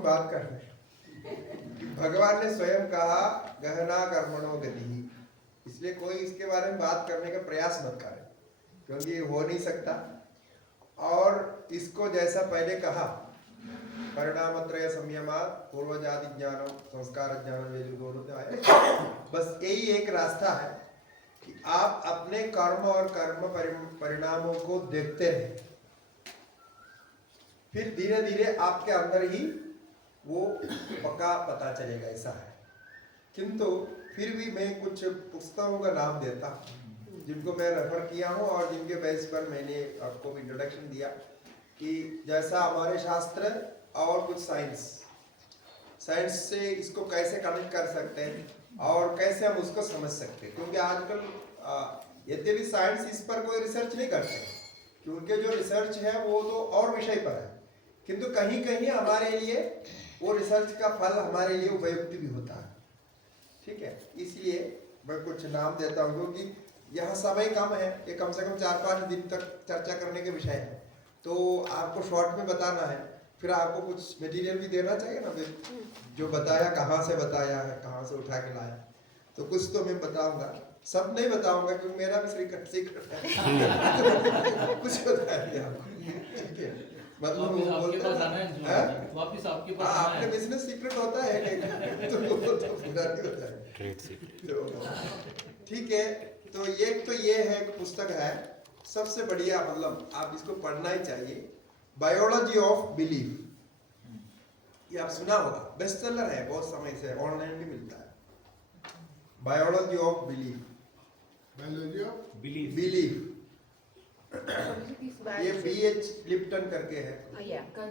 हम बात कर रहे हैं। भगवान ने स्वयं कहा गहना कर्मणो गति, इसलिए कोई इसके बारे में बात करने का प्रयास मत करे, क्योंकि ये हो नहीं सकता। और इसको जैसा पहले कहा परिणामत्रय संयमात पूर्वजाति ज्ञानम संस्कार ज्ञानम, ये जो दोनों आए, बस यही एक रास्ता है कि आप अपने कर्म और कर्म परिणामों को देखते रहे, फिर धीरे धीरे आपके अंदर ही वो पक्का पता चलेगा, ऐसा है। किंतु फिर भी मैं कुछ पुस्तकों का नाम देता हूँ जिनको मैं रेफर किया हूँ और जिनके बेस पर मैंने आपको भी इंट्रोडक्शन दिया कि जैसा हमारे शास्त्र और कुछ साइंस से इसको कैसे कनेक्ट कर सकते हैं और कैसे हम उसको समझ सकते हैं। क्योंकि आजकल यद्यपि साइंस इस पर कोई रिसर्च नहीं करते, क्योंकि जो रिसर्च है वो तो और विषय पर है, किंतु कहीं कहीं हमारे लिए वो रिसर्च का फल हमारे लिए उपयुक्त भी होता है। ठीक है, इसलिए मैं कुछ नाम देता हूँ, क्योंकि यह समय कम है, ये कम से कम 4-5 दिन तक चर्चा करने के विषय है, तो आपको शॉर्ट में बताना है, फिर आपको कुछ मटेरियल भी देना चाहिए ना, फिर जो बताया कहाँ से बताया है, कहाँ से उठा के लाया, तो कुछ तो मैं बताऊंगा, सब नहीं बताऊंगा क्योंकि मेरा भी सीक्रेट है। कुछ बताएंगे आपको, ठीक है, मतलब वो बोलता है वापस आपके पास आपके बिजनेस सीक्रेट होता है नहीं, तो वो तो पूरा नहीं होता है, ट्रेड सीक्रेट। तो ठीक है। तो ये है एक पुस्तक है सबसे बढ़िया, मतलब आप इसको पढ़ना ही चाहिए, बायोलॉजी ऑफ बिलीफ। ये आप सुना होगा, बेस्ट सेलर है, बहुत समय से ऑनलाइन भी मिलता है। Biology of belief, biology of belief, ये BH लिप्टन करके है,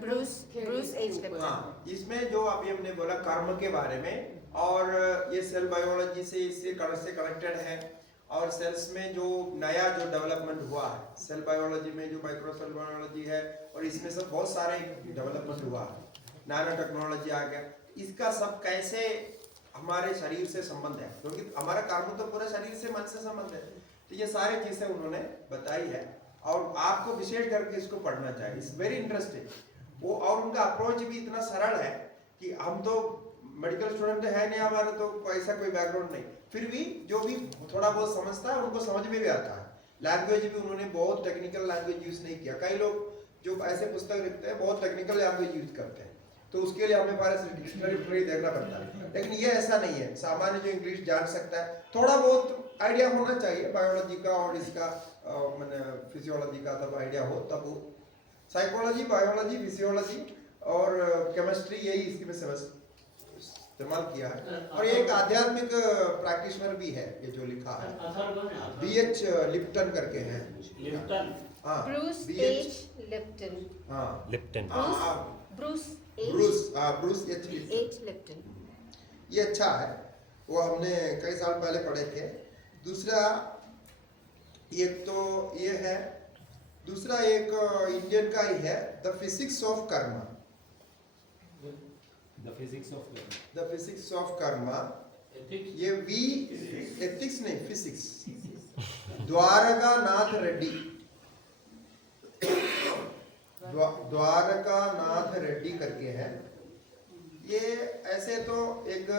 ब्रूस H लिप्टन। हाँ, इसमें जो अभी हमने बोला कर्म के बारे में, और ये सेल बायोलॉजी से इससे कनेक्टेड है, और सेल्स में जो नया जो डेवलपमेंट हुआ है, सेल बायोलॉजी में जो माइक्रो सेल बायोलॉजी है, और इसमें सब बहुत सारे डेवलपमेंट हुआ है, नैनो टेक्नोलॉजी आ गया, इसका सब कैसे हमारे शरीर से संबंध है, क्योंकि हमारा कर्म तो पूरा शरीर से मन से संबंध है, तो ये सारी चीजें उन्होंने बताई है, और आपको विशेष करके इसको पढ़ना चाहिए, इट्स वेरी इंटरेस्टिंग वो। और उनका अप्रोच भी इतना सरल है कि हम तो मेडिकल स्टूडेंट है नहीं, हमारा तो ऐसा कोई बैकग्राउंड नहीं, फिर भी जो भी थोड़ा बहुत समझता है उनको समझ में भी आता है। लैंग्वेज भी उन्होंने बहुत टेक्निकल लैंग्वेज यूज नहीं किया, कई लोग जो ऐसे पुस्तक लिखते हैं बहुत टेक्निकल लैंग्वेज यूज करते हैं, तो उसके लिए हमें पास डिक्शनरी देखना पड़ता है, लेकिन ये ऐसा नहीं है, सामान्य जो इंग्लिश जान सकता है, थोड़ा बहुत आइडिया होना चाहिए बायोलॉजी का और इसका मैंने फिजियोलॉजी का तब आइडिया हो, तब वो साइकोलॉजी, बायोलॉजी, फिजियोलॉजी और केमिस्ट्री यही इसकी में समझ इस्तेमाल किया है। और एक आध्यात्मिक प्रैक्टिशनर भी है ये जो लिखा है, BH लिप्टन करके है, हाँ, ब्रूस BH H लिप्टन, हाँ लिप्टन, ब्रूस H लिप्टन। ये अच्छा है, वो हमने कई साल पहले पढ़े थे। दूसरा एक तो ये है, दूसरा एक इंडियन का ही है, the physics of Karma, the physics of Karma, ये वी एथिक्स नहीं फिजिक्स, द्वारका नाथ रेड्डी, द्वारका नाथ रेड्डी करके है। ये ऐसे तो एक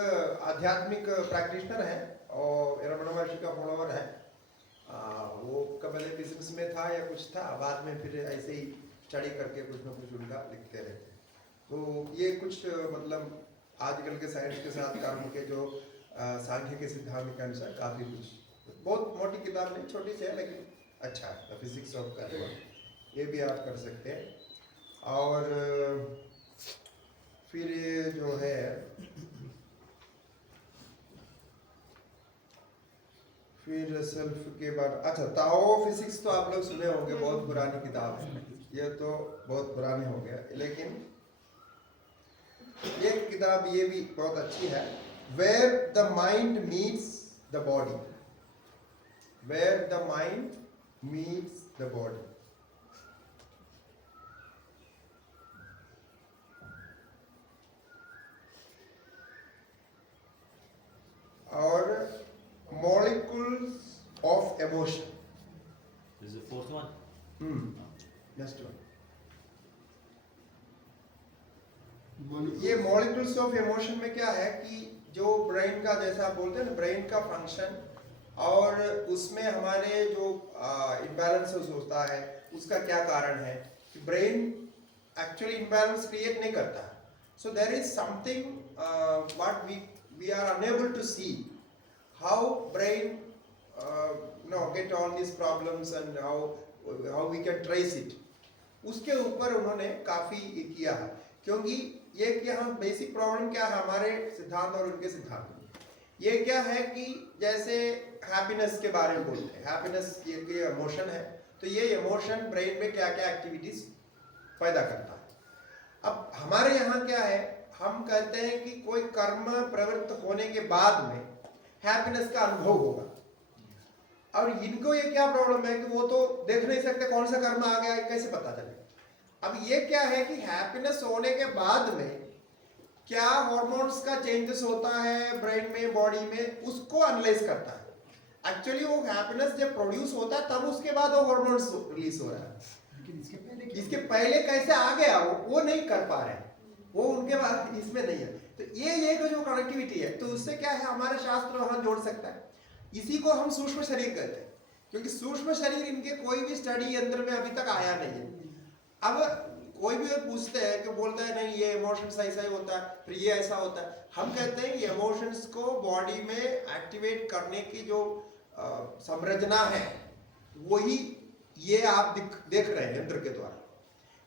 आध्यात्मिक प्रैक्टिशनर है और रमण महर्षि का फॉलोअर है, वो कभी बिजनेस में था या कुछ था, बाद में फिर ऐसे ही स्टडी करके कुछ ना कुछ उनका लिखते रहते। तो ये कुछ मतलब आजकल के साइंस के साथ कर्म के जो सांख्य के सिद्धांत के अनुसार काफी कुछ, बहुत मोटी किताब नहीं, छोटी सी है लेकिन अच्छा है, फिजिक्स ऑफ कर्म, ये भी आप कर सकते हैं। और फिर ये जो है फिर सेल्फ के बाद, अच्छा ताओ फिजिक्स तो आप लोग सुने होंगे, बहुत पुरानी किताब है, ये तो बहुत पुरानी हो गया, लेकिन ये किताब ये भी बहुत अच्छी है, where the mind meets the body, where the mind meets the body. और molecules of emotion, This is the fourth one. next one, Molecules ये मॉलिक्यूल्स ऑफ इमोशन में क्या है कि जो ब्रेन का, जैसा आप बोलते हैं ना, ब्रेन का फंक्शन और उसमें हमारे जो इम्बैलेंसेस होता है उसका क्या कारण है कि ब्रेन एक्चुअली इम्बैलेंस क्रिएट नहीं करता। So there is something what we are unable to see how brain get all this problems and how we can trace it. उसके ऊपर उन्होंने काफी किया है, क्योंकि ये कि हम बेसिक प्रॉब्लम क्या है हमारे सिद्धांत और उनके सिद्धांत में, ये क्या है कि जैसे हैप्पीनेस के बारे में बोलते हैं, हैप्पीनेस ये इमोशन है, तो ये इमोशन ब्रेन में क्या क्या एक्टिविटीज पैदा करता है। अब हमारे यहाँ क्या है, हम कहते हैं कि कोई कर्म प्रवृत्त होने के बाद में हैप्पीनेस का अनुभव होगा, और इनको ये क्या प्रॉब्लम है कि वो तो देख नहीं सकते कौन सा कर्म आ गया, कैसे पता चले। अब ये क्या है कि हैप्पीनेस होने के बाद में क्या हार्मोन्स का चेंजेस होता है ब्रेन में, बॉडी में, उसको एनालाइज करता है। एक्चुअली वो हैप्पीनेस जब प्रोड्यूस होता है तब उसके बाद वो हार्मोन्स रिलीज हो रहा है, लेकिन इसके पहले कैसे आ गया वो नहीं कर पा रहे हैं, वो उनके बाद इसमें नहीं है। तो ये जो कनेक्टिविटी है, तो उससे क्या है हमारे शास्त्र वहां जोड़ सकता है। इसी को हम सूक्ष्म शरीर कहते हैं, क्योंकि सूक्ष्म शरीर इनके कोई भी स्टडी यंत्र में अभी तक आया नहीं है। अब कोई भी पूछते हैं कि बोलते हैं नहीं ये इमोशंस ऐसा ही होता है, फिर ये ऐसा होता है। हम कहते हैं ये इमोशंस को बॉडी में एक्टिवेट करने की जो संरचना है वही ये आप देख रहे हैं यंत्र के द्वारा,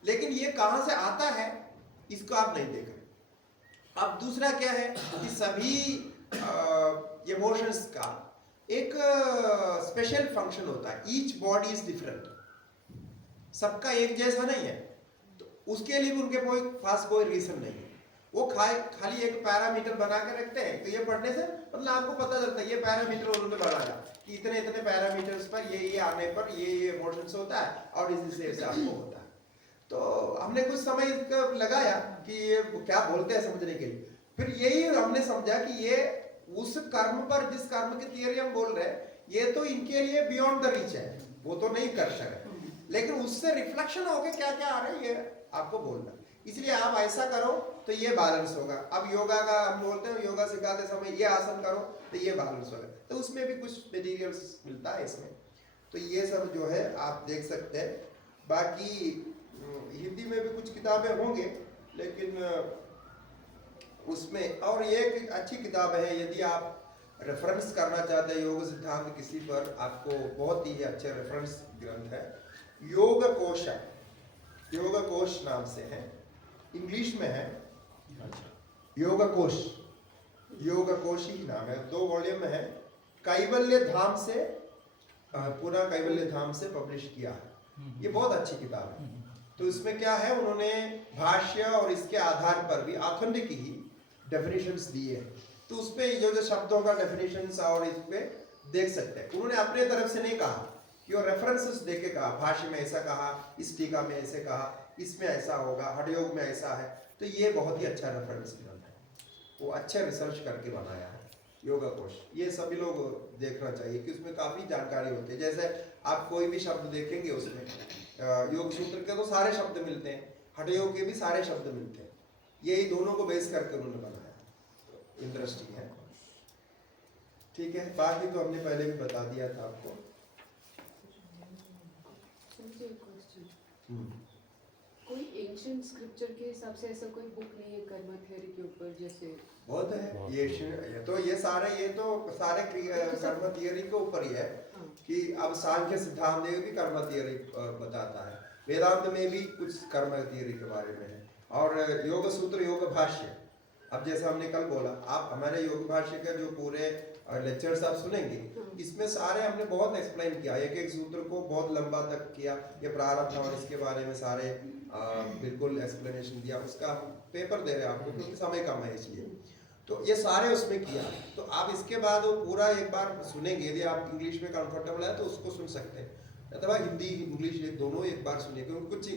लेकिन ये कहां से आता है इसको आप नहीं देख रहे। अब दूसरा क्या है कि सभी इमोशंस का एक स्पेशल फंक्शन होता है, ईच बॉडी इज डिफरेंट, सबका एक जैसा नहीं है, तो उसके लिए भी उनके पास कोई रीजन नहीं है। वो खाली एक पैरामीटर बना के रखते हैं, तो ये पढ़ने से मतलब आपको पता चलता है ये पैरामीटर उन्होंने बनाया कि इतने इतने पैरामीटर्स पर ये आने पर ये इमोशंस होता है और इस हिसाब से आपको होता है। तो हमने कुछ समय इसका लगाया कि ये क्या बोलते हैं समझने के लिए, फिर यही हमने समझा कि ये उस कर्म पर, जिस कर्म की थियरी हम बोल रहे हैं, ये तो इनके लिए बियॉन्ड द रीच है, वो तो नहीं कर सकते, लेकिन उससे रिफ्लेक्शन होके क्या क्या आ रहा है ये आपको बोलना। इसलिए आप ऐसा करो तो ये बैलेंस होगा। अब योगा का हम बोलते हैं, योगा सिखाते समय ये आसन करो तो ये बैलेंस होगा, तो उसमें भी कुछ मटेरियल्स मिलता है इसमें। तो ये सब जो है आप देख सकते हैं। बाकी हिंदी में भी कुछ किताबें होंगे, लेकिन उसमें और ये एक अच्छी किताब है, यदि आप रेफरेंस करना चाहते हैं योग सिद्धांत किसी पर, आपको बहुत ही अच्छे रेफरेंस ग्रंथ है, योग कोश, योग कोश नाम से है, इंग्लिश में है, योग कोश, योग कोश ही नाम है, 2 वॉल्यूम में है, कैवल्य धाम से, पूरा कैवल्य धाम से पब्लिश किया है। ये बहुत अच्छी किताब है। तो इसमें क्या है, उन्होंने भाष्य और इसके आधार पर भी ऑथेंटिक ही डेफिनेशंस दिए हैं, तो उसमें जो शब्दों का डेफिनेशंस और इस पे देख सकते हैं। उन्होंने अपने तरफ से नहीं कहा कि वो रेफरेंसेस देके कहा, भाष्य में ऐसा कहा, इस टीका में ऐसे कहा, इसमें ऐसा होगा, हठयोग में ऐसा है। तो ये बहुत ही अच्छा रेफरेंस ग्रंथ है, वो अच्छे रिसर्च करके बनाया है योगा कोश। ये सभी लोग देखना चाहिए कि उसमें काफी जानकारी होती है। जैसे आप कोई भी शब्द देखेंगे उसमें, योग सूत्र के तो सारे शब्द मिलते हैं, हठयोग के भी सारे शब्द मिलते हैं, यही दोनों को बेस करके उन्होंने बनाया। इंटरेस्टिंग है, ठीक है। बाकी तो हमने पहले भी बता दिया था आपको। कोई एंशिएंट स्क्रिप्चर के हिसाब से ऐसा कोई बुक नहीं है कर्म थ्योरी के ऊपर? जैसे बहुत है ये तो ये सारे कर्म थियरी के ऊपर ही है कि अब सांख्य सिद्धांत भी कर्म थियरी बताता है, वेदांत में भी कुछ कर्म थियरी के बारे में है, और योग सूत्र, योग भाष्य। अब जैसे हमने कल बोला, आप हमारे योग भाष्य के जो पूरे लेक्चर्स आप सुनेंगे, इसमें सारे हमने बहुत एक्सप्लेन किया, एक एक सूत्र को बहुत लंबा तक किया, ये प्रारब्ध और इसके बारे में सारे बिल्कुल एक्सप्लेनेशन दिया। उसका पेपर दे रहे हैं आपको क्योंकि समय कम है इसलिए, तो ये सारे उसमें किया। तो आप इसके बाद वो पूरा एक बार सुनेंगे, यदि आप इंग्लिश में कंफर्टेबल है तो उसको सुन सकते हैं, अथवा हिंदी इंग्लिश दोनों एक बार सुनिए, क्योंकि कुछ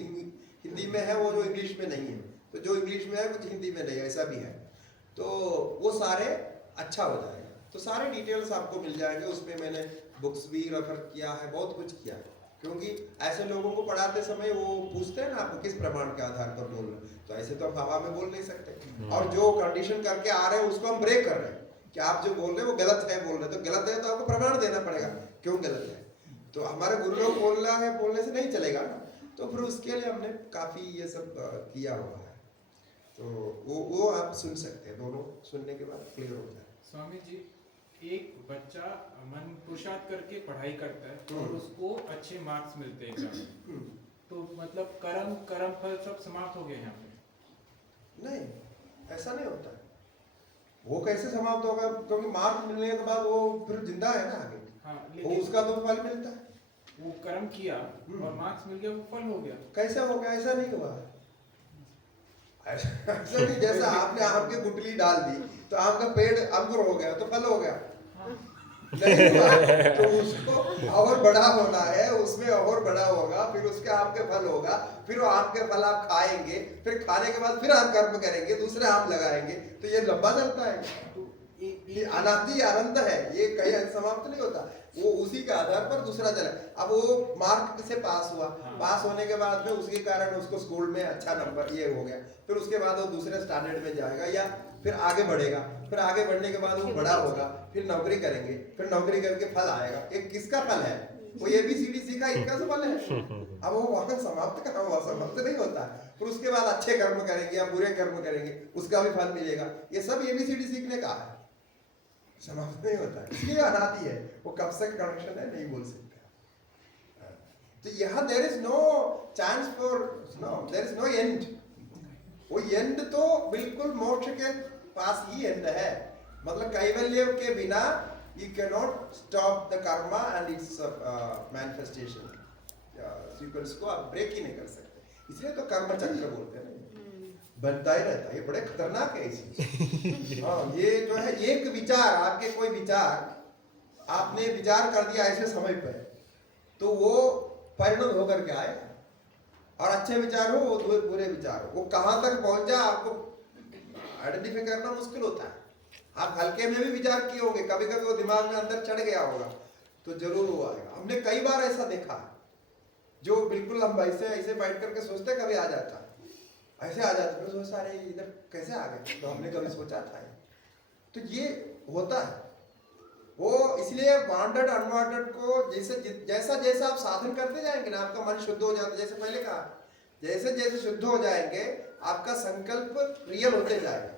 हिंदी में है वो जो इंग्लिश में नहीं है, तो जो इंग्लिश में है कुछ हिंदी में नहीं है, ऐसा भी है। तो वो सारे अच्छा हो जाएगा, तो सारे डिटेल्स आपको मिल जाएंगे। उसमें मैंने बुक्स भी रेफर किया है, बहुत कुछ किया है, क्योंकि ऐसे लोगों को पढ़ाते समय वो पूछते हैं ना आप किस प्रमाण के आधार पर बोल रहे हो, तो ऐसे तो हम हवा में बोल नहीं सकते। और जो कंडीशन करके आ रहे हैं उसको हम ब्रेक कर रहे हैं कि आप जो बोल रहे हैं वो गलत है, बोल रहे तो गलत है तो आपको प्रमाण देना पड़ेगा क्यों गलत है। तो हमारे गुरु लोग बोलना है, बोलने से नहीं चलेगा ना, तो फिर उसके लिए हमने काफी ये सब किया हुआ है। तो वो आप सुन सकते हैं, दोनों सुनने के बाद क्लियर हो जाए। स्वामी जी, एक बच्चा मन पुरुषार्थ करके पढ़ाई करता है और उसको अच्छे मार्क्स मिलते हैं एग्जाम में, तो मतलब कर्म फल सब समाप्त हो गए यहाँ पे? नहीं, ऐसा नहीं होता है। वो कैसे समाप्त होगा, क्योंकि मार्क्स मिलने के बाद वो फिर जिंदा है ना आगे। हाँ, वो उसका तो फल मिलता है। वो कर्म किया और मार्क्स मिल गया, वो फल हो गया। कैसे हो गया? ऐसा नहीं हुआ। ऐसा नहीं, जैसा आपने आम की गुठली डाल दी तो आम का पेड़ अंकुर हो गया तो फल हो गया, नहीं हुआ। तो उसको और बड़ा होना है, उसमें और बड़ा होगा, फिर उसके आम के फल होगा, फिर वो आम के फल आप खाएंगे, फिर खाने के बाद फिर आप कर्म करेंगे, दूसरे आम लगाएंगे, तो ये लंबा चलता है। ये अनादि अनंत है, ये कहीं समाप्त नहीं होता। वो उसी के आधार पर दूसरा चला। अब वो मार्क से पास हुआ, पास होने के बाद में उसके कारण उसको स्कूल में अच्छा नंबर ये हो गया, फिर उसके बाद वो दूसरे स्टैंडर्ड में जाएगा या फिर आगे बढ़ेगा, फिर आगे बढ़ने के बाद वो बड़ा होगा, फिर नौकरी करेंगे, फिर नौकरी करके फल आएगा। एक किसका फल है? वो ABCD सीखा, इनका फल है। अब वो वहां समाप्त करा हुआ, समाप्त नहीं होता। फिर उसके बाद अच्छे कर्म करेंगे या बुरे कर्म करेंगे, उसका भी फल मिलेगा। ये सब ABCD सीखने का है, समाप्त नहीं होता है। इसलिए अनादि है, वो कब से कनेक्शन है नहीं बोल सकते। तो यहाँ there is no chance for, no there is no end. वो एंड तो बिल्कुल मोक्ष के पास ही एंड है। मतलब कैवल्य के बिना you can not stop the Karma and its manifestation sequence को आप ब्रेक ही नहीं कर सकते। इसलिए तो कर्म चक्र बोलते हैं ना, बनता ही रहता है। ये बड़े खतरनाक है इसी। हाँ, ये जो है एक विचार, आपके कोई विचार आपने विचार कर दिया ऐसे समय पर, तो वो परिणत होकर के आएगा। और अच्छे विचार हो, वो बुरे विचार हो, वो कहाँ तक पहुंच जाए आपको आइडेंटिफाई करना मुश्किल होता है। आप हल्के में भी विचार किए होंगे, कभी कभी वो दिमाग में अंदर चढ़ गया होगा, तो जरूर वो आएगा। हमने कई बार ऐसा देखा है, जो बिल्कुल हम ऐसे बैठ करके सोचते कभी आ जाता है, ऐसे आ जाते हैं, सोचता अरे इधर कैसे आ गए, तो हमने कभी सोचा था। तो ये होता है वो, इसलिए वांटेड अनवांटेड को जैसा जैसा आप साधन करते जाएंगे ना, आपका मन शुद्ध हो जाता है। जैसे पहले कहा, जैसे जैसे शुद्ध हो जाएंगे आपका संकल्प रियल होते जाएगा।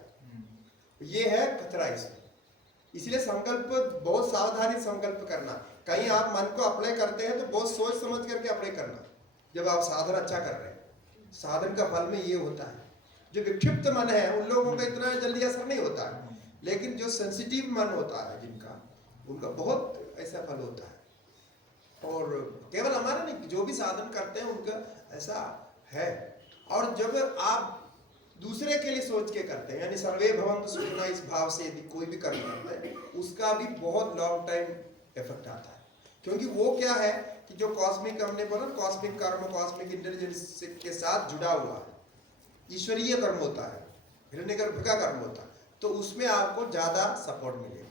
ये है खतरा इसमें। इसलिए संकल्प बहुत सावधानी संकल्प करना। कहीं आप मन को अप्लाई करते हैं तो बहुत सोच समझ करके अप्लाई करना। जब आप साधन अच्छा कर रहे हैं, साधन का फल में ये होता है। जो विक्षिप्त मन है उन लोगों का इतना जल्दी असर नहीं होता है, लेकिन जो सेंसिटिव मन होता है जिनका, उनका बहुत ऐसा फल होता है। और केवल हमारा नहीं, जो भी साधन करते हैं उनका ऐसा है। और जब आप दूसरे के लिए सोच के करते हैं, यानी सर्वे भवन्तु सुखिनः इस भाव से यदि कोई भी कर्म करता है, उसका भी बहुत लॉन्ग टाइम इफेक्ट आता है। क्योंकि वो क्या है कि जो कॉस्मिक, हमने बोला कॉस्मिक कर्म, कॉस्मिक इंटेलिजेंस के साथ जुड़ा हुआ है, ईश्वरीय कर्म होता है, हिरण्यगर्भ का कर्म होता है, तो उसमें आपको ज्यादा सपोर्ट मिलेगा,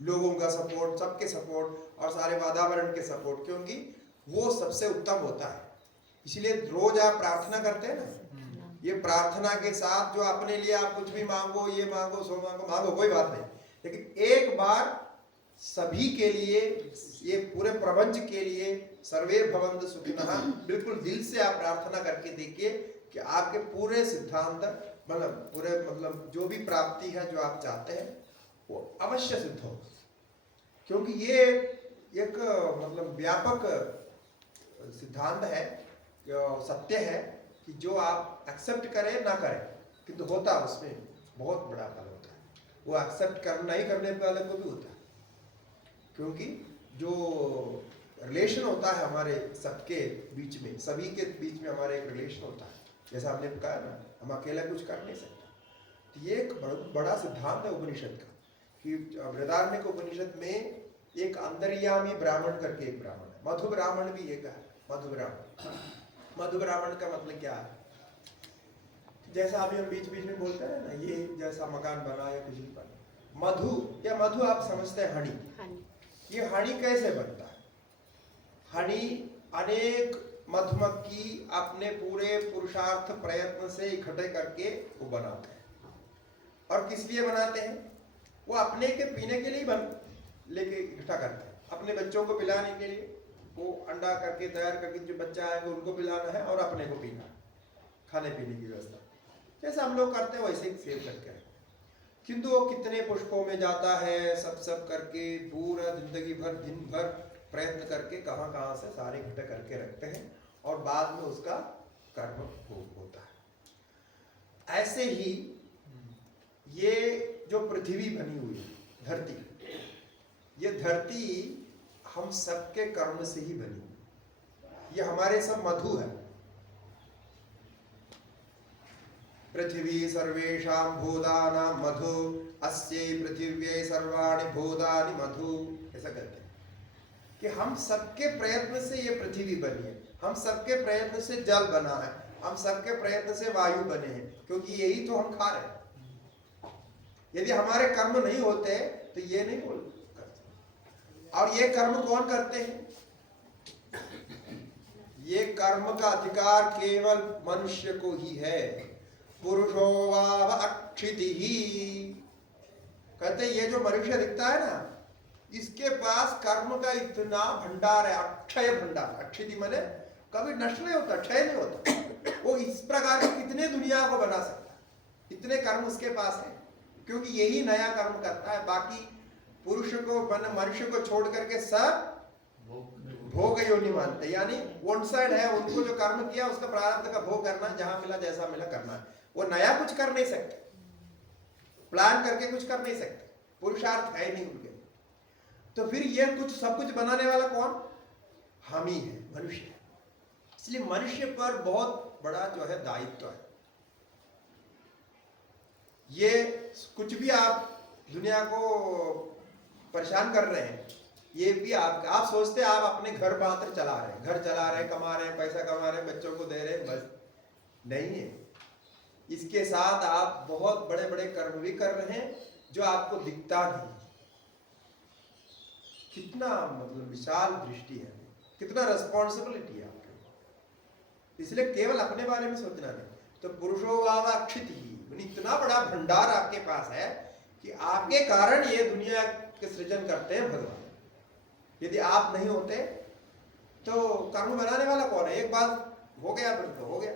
लोगों का सपोर्ट, सबके सपोर्ट और सारे वातावरण के सपोर्ट, क्योंकि वो सबसे उत्तम होता है। इसलिए रोज आप प्रार्थना करते हैं ना, ये प्रार्थना के साथ जो अपने लिए आप कुछ भी मांगो, ये मांगो, सो मांगो, मांगो कोई बात नहीं, लेकिन एक बार सभी के लिए, ये पूरे प्रपंच के लिए सर्वे भवन्तु सुखिनः बिल्कुल दिल से आप प्रार्थना करके देखिए कि आपके पूरे सिद्धांत, मतलब पूरे, मतलब जो भी प्राप्ति है जो आप चाहते हैं वो अवश्य सिद्ध हो। क्योंकि ये एक मतलब व्यापक सिद्धांत है, सत्य है कि जो आप एक्सेप्ट करें ना करें, किंतु होता उसमें बहुत बड़ा फल होता है। वो एक्सेप्ट कर नहीं करने वाले को भी होता है, क्योंकि जो रिलेशन होता है हमारे सबके बीच में, सभी के बीच में हमारे एक रिलेशन होता है। जैसा आपने कहा ना, हम अकेला कुछ कर नहीं सकते। तो ये एक बड़ा सिद्धांत है उपनिषद का, कि बृहदारण्यक उपनिषद में एक अंतर्यामी ब्राह्मण करके एक ब्राह्मण है, मधु ब्राह्मण भी एक है। मधु ब्राह्मण, मधु ब्राह्मण का मतलब क्या है? जैसा अभी हम बीच बीच में बोलते हैं ना, ये जैसा मकान बना या कुछ भी बना, मधु या मधु आप समझते हैं हनी, ये हनी कैसे बनता है? हनी अनेक मधुमक्खी अपने पूरे पुरुषार्थ प्रयत्न से इकट्ठे करके वो बनाते हैं। और किस लिए बनाते हैं? वो अपने के पीने के लिए लेके इकट्ठा करते हैं, अपने बच्चों को पिलाने के लिए। वो अंडा करके तैयार करके जो बच्चा आएगा उनको पिलाना है और अपने को पीना है, खाने पीने की व्यवस्था जैसे हम लोग करते हैं वैसे ही सेव करके है। किंतु वो कितने पुष्पों में जाता है, सब करके पूरा जिंदगी भर दिन भर प्रयत्न करके कहाँ से सारे इकट्ठे करके रखते हैं और बाद में उसका कर्म भोग होता है। ऐसे ही ये जो पृथ्वी बनी हुई है, धरती, ये धरती हम सबके कर्म से ही बनी। ये हमारे सब मधु है। पृथ्वी सर्वेषां भूतानां मधु अस्यै पृथिव्यै सर्वाणि भूतानि मधु, ऐसा कहते हैं कि हम सबके प्रयत्न से ये पृथ्वी बनी है, हम सबके प्रयत्न से जल बना है, हम सबके प्रयत्न से वायु बने हैं, क्योंकि यही तो हम खा रहे हैं। यदि हमारे कर्म नहीं होते तो ये नहीं बोल करते। और ये कर्म कौन करते हैं? ये कर्म का अधिकार केवल मनुष्य को ही है। पुरुषो वाव अक्षितिः, कहते ये जो मनुष्य दिखता है ना, इसके पास कर्म का इतना भंडार है, अक्षय भंडार। अक्षिति माने कभी नष्ट नहीं होता, क्षय नहीं होता। वो इस प्रकार की कितने दुनिया को बना सकता है, इतने कर्म उसके पास है, क्योंकि यही नया कर्म करता है। बाकी पुरुष को मनुष्य को छोड़ करके सब भोग योनि मानते, यानी वन साइड है। उनको जो कर्म किया उसका प्रारब्ध का भोग करना, जहां मिला जैसा मिला करना है। वो नया कुछ कर नहीं सकते, प्लान करके कुछ कर नहीं सकते, पुरुषार्थ है नहीं उनके। तो फिर ये कुछ सब कुछ बनाने वाला कौन? हम ही है, मनुष्य। इसलिए मनुष्य पर बहुत बड़ा जो है दायित्व है। ये कुछ भी आप दुनिया को परेशान कर रहे हैं, ये भी आप सोचते हैं आप अपने घर मात्र चला रहे हैं, घर चला रहे हैं, कमा रहे हैं, पैसा कमा रहे हैं, बच्चों को दे रहे हैं, बस नहीं है। इसके साथ आप बहुत बड़े बड़े कर्म भी कर रहे हैं जो आपको दिखता नहीं। कितना मतलब विशाल दृष्टि है, कितना रेस्पॉन्सिबिलिटी है आपके। इसलिए केवल अपने बारे में सोचना नहीं। तो पुरुषो वाव अक्षितिः, इतना बड़ा भंडार आपके पास है कि आपके कारण ये दुनिया के सृजन करते हैं भगवान। यदि आप नहीं होते तो कर्म बनाने वाला कौन है? एक बार हो गया फिर तो हो गया,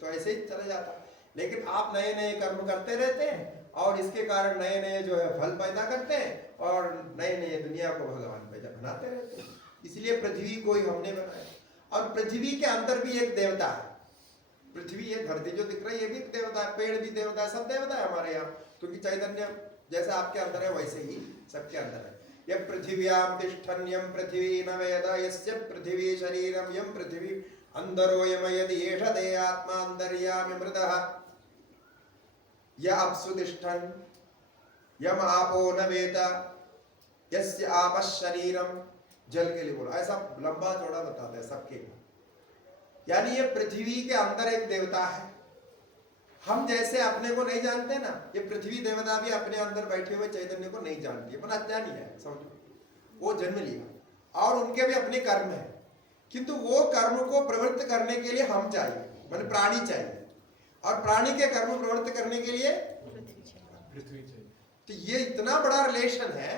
तो ऐसे ही चला जाता। लेकिन आप नए नए कर्म करते रहते हैं और इसके कारण नए नए जो है फल पैदा करते हैं और नए नए दुनिया को भगवान पैदा बनाते रहते हैं। इसलिए पृथ्वी को ही हमने बनाया। और पृथ्वी के अंदर भी एक देवता है। पृथ्वी, ये धरती जो दिख रही है, ये भी एक देवता है, पेड़ भी देवता है, सब देवता है हमारे यहाँ। क्योंकि चैतन्य जैसा आपके अंदर है वैसे ही सबके अंदर है। यम पृथिव्याम तिष्ठन् यम पृथ्वी न वेद यस्य पृथ्वी शरीरम यम पृथ्वी अंदरो यम यदि एष ते आत्मा अंतर्यामि मृतः य अप्सु तिष्ठन् यम आपो न वेद यस्य आपः शरीरम, जल के लिए बोला। ऐसा लंबा चौड़ा बताते हैं सबके। यानी ये पृथ्वी के अंदर एक देवता है। हम जैसे अपने को नहीं जानते ना, ये पृथ्वी देवता भी अपने अंदर बैठे हुए चैतन्य को नहीं जानती है, पर अज्ञानी है, समझो। वो जन्म लिया और उनके भी अपने कर्म है, किंतु वो कर्म को प्रवृत्त करने के लिए हम चाहिए, मतलब प्राणी चाहिए। और प्राणी के कर्म प्रवृत्त करने के लिए पृथ्वी चाहिए। तो ये इतना बड़ा रिलेशन है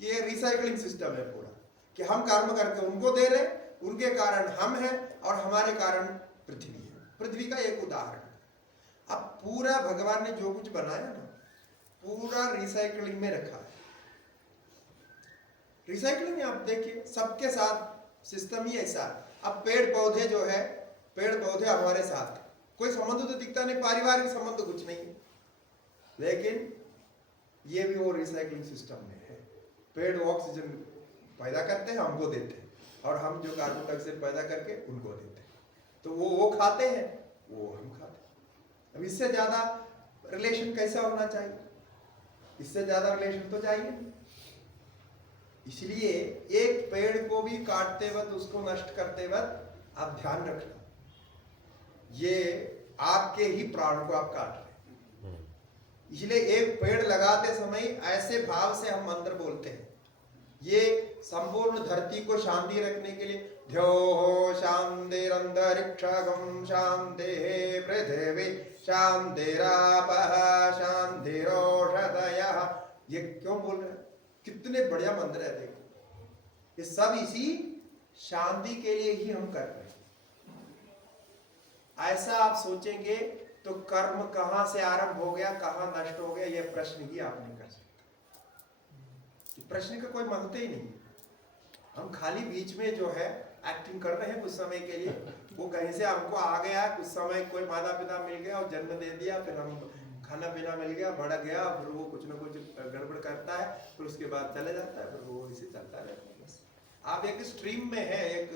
कि ये रिसाइकलिंग सिस्टम है पूरा, कि हम कर्म करके उनको दे रहे, उनके कारण हम हैं और हमारे कारण पृथ्वी है। पृथ्वी का एक उदाहरण। अब पूरा भगवान ने जो कुछ बनाया ना, पूरा रिसाइकलिंग में रखा है। रिसाइकलिंग में आप देखिए सबके साथ सिस्टम ही ऐसा। अब पेड़ पौधे जो है, पेड़ पौधे हमारे साथ कोई संबंध तो दिखता नहीं, पारिवारिक संबंध कुछ नहीं, लेकिन ये भी वो रिसाइकलिंग सिस्टम में है। पेड़ ऑक्सीजन पैदा करते हैं, हमको देते हैं, और हम जो कार्बन डाइऑक्साइड पैदा करके उनको देते हैं। तो वो खाते हैं, वो हम खाते हैं। अब इससे ज्यादा रिलेशन कैसा होना चाहिए? इससे ज्यादा रिलेशन तो चाहिए नहीं। इसलिए एक पेड़ को भी काटते वक्त, उसको नष्ट करते वक्त आप ध्यान रखना, ये आपके ही प्राण को आप काट रहे हैं। इसलिए एक पेड़ लगाते समय ऐसे भाव से हम मंत्र बोलते हैं, ये संपूर्ण धरती को शांति रखने के लिए, द्योः शान्तिरन्तरिक्षगं शान्तिः पृथिवी शान्तिरापः शान्तिरोषधयः। ये क्यों बोल रहे हैं? कितने बढ़िया मंत्र है, देखो ये सब इसी शांति के लिए ही हम कर रहे हैं। ऐसा आप सोचेंगे तो कर्म कहां से आरंभ हो गया, कहां नष्ट हो गया, यह प्रश्न ही आप नहीं कर सकते। प्रश्न का कोई महत्व ही नहीं। हम खाली बीच में जो है एक्टिंग कर रहे हैं कुछ समय के लिए, वो कहीं से हमको आ गया, कुछ समय कोई माता पिता मिल गया और जन्म दे दिया, फिर हम खाना पीना मिल गया, बढ़ गया, फिर वो कुछ ना कुछ गड़बड़ करता है, फिर उसके बाद चले जाता है, फिर वो इसे चलता रहता है। बस आप एक स्ट्रीम में है, एक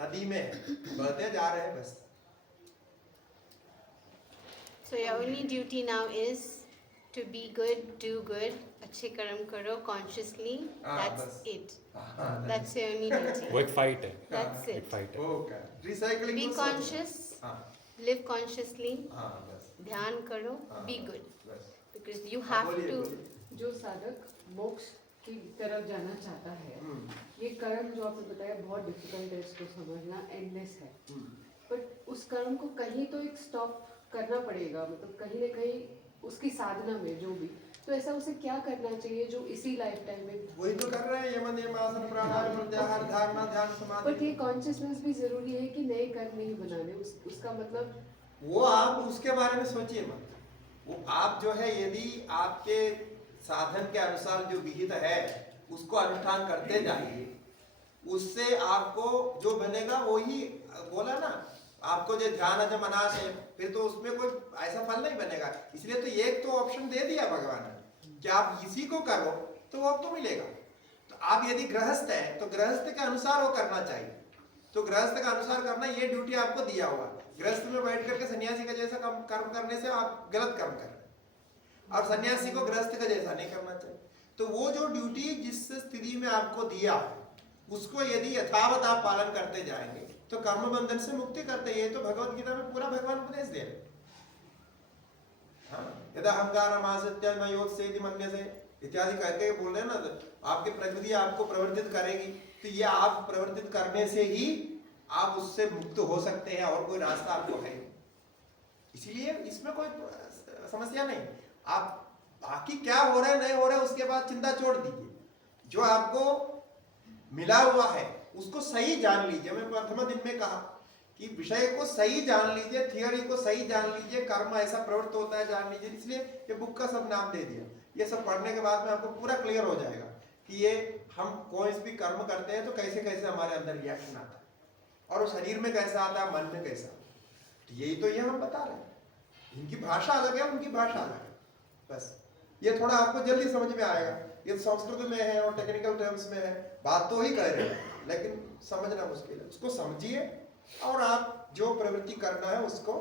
नदी में है, बहते जा रहे हैं बस। So your only duty now is to be good, do good, अच्छे कर्म करो consciously. That's बस। it. That's your only duty. वो एक फाइट है, That's एक it. फाइट है। Okay, recycling Be conscious, live consciously, बस ध्यान करो, be हाँ, good. बस। Because you have बोलिए, to. बोलिए। जो साधक मोक्ष की तरफ जाना चाहता है, हम्म, ये कर्म जो आपने बताया बहुत डिफिकल्ट है, इसको समझना एंडलेस है। हम्म। बट उस कर्म को कहीं तो एक स्टॉप करना पड़ेगा, मतलब कहीं ना कहीं उसकी साधना में जो भी, तो ऐसा उसे क्या करना चाहिए जो इसी लाइफ टाइम में। वही तो कर रहे हैं, यमन नियम आसन प्राणायाम प्रत्याहार धारणा ध्यान समाधि। बट ये कॉन्शियसनेस भी जरूरी है कि नए कर्म नहीं बनाने, उसका मतलब वो आप उसके बारे में सोचिए मत। वो आप जो है यदि आपके साधन के अनुसार जो विहित है उसको अनुष्ठान करते जाइए, उससे आपको जो बनेगा वही बोला ना, आपको जो ध्यान है, जब अनाश है, फिर तो उसमें कोई ऐसा फल नहीं बनेगा। इसलिए तो एक तो ऑप्शन दे दिया भगवान ने कि आप इसी को करो तो वो आपको मिलेगा। तो आप यदि गृहस्थ है तो गृहस्थ के अनुसार वो करना चाहिए, तो गृहस्थ का अनुसार करना, ये ड्यूटी आपको दिया हुआ। गृहस्थ में बैठ करके सन्यासी का जैसा कर्म करने से आप गलत कर्म कर रहे हैं, और सन्यासी को गृहस्थ का जैसा नहीं करना चाहिए। तो वो जो ड्यूटी जिस स्थिति में आपको दिया उसको यदि यथावत आप पालन करते जाएंगे तो कर्म बंधन से मुक्ति करते हैं। ये तो भगवत गीता में पूरा भगवान उपदेश दे रहे। यदा अहंकार मासत्य न योत्सेति मन्यसे इत्यादि करके बोल रहे हैं ना, तो आपकी प्रकृति आपको प्रवर्तित करेगी, तो ये आप प्रवर्तित करने से ही आप उससे मुक्त हो सकते हैं, और कोई रास्ता आपको है। इसीलिए इसमें कोई समस्या नहीं। आप बाकी क्या हो रहा है नहीं हो रहा है उसके बाद चिंता छोड़ दीजिए। जो आपको मिला हुआ है उसको सही जान लीजिए। मैं प्रथम दिन में कहा कि विषय को सही जान लीजिए, थियोरी को सही जान लीजिए, कर्म ऐसा प्रवृत्त होता है जान लीजिए। इसलिए ये बुक का सब नाम दे दिया। ये सब पढ़ने के बाद में आपको पूरा क्लियर हो जाएगा कि ये हम कोई भी कर्म करते हैं तो कैसे कैसे हमारे अंदर रिएक्शन आता है, और वो शरीर में कैसा आता है, मन में कैसा आता है। तो यही तो ये हम बता रहे हैं। इनकी भाषा अलग है, उनकी भाषा अलग है। बस ये थोड़ा आपको जल्दी समझ में आएगा। ये संस्कृत में है और टेक्निकल टर्म्स में है, बात तो ही कह रहे हैं लेकिन समझना मुश्किल है। उसको समझिए और आप जो प्रवृत्ति करना है उसको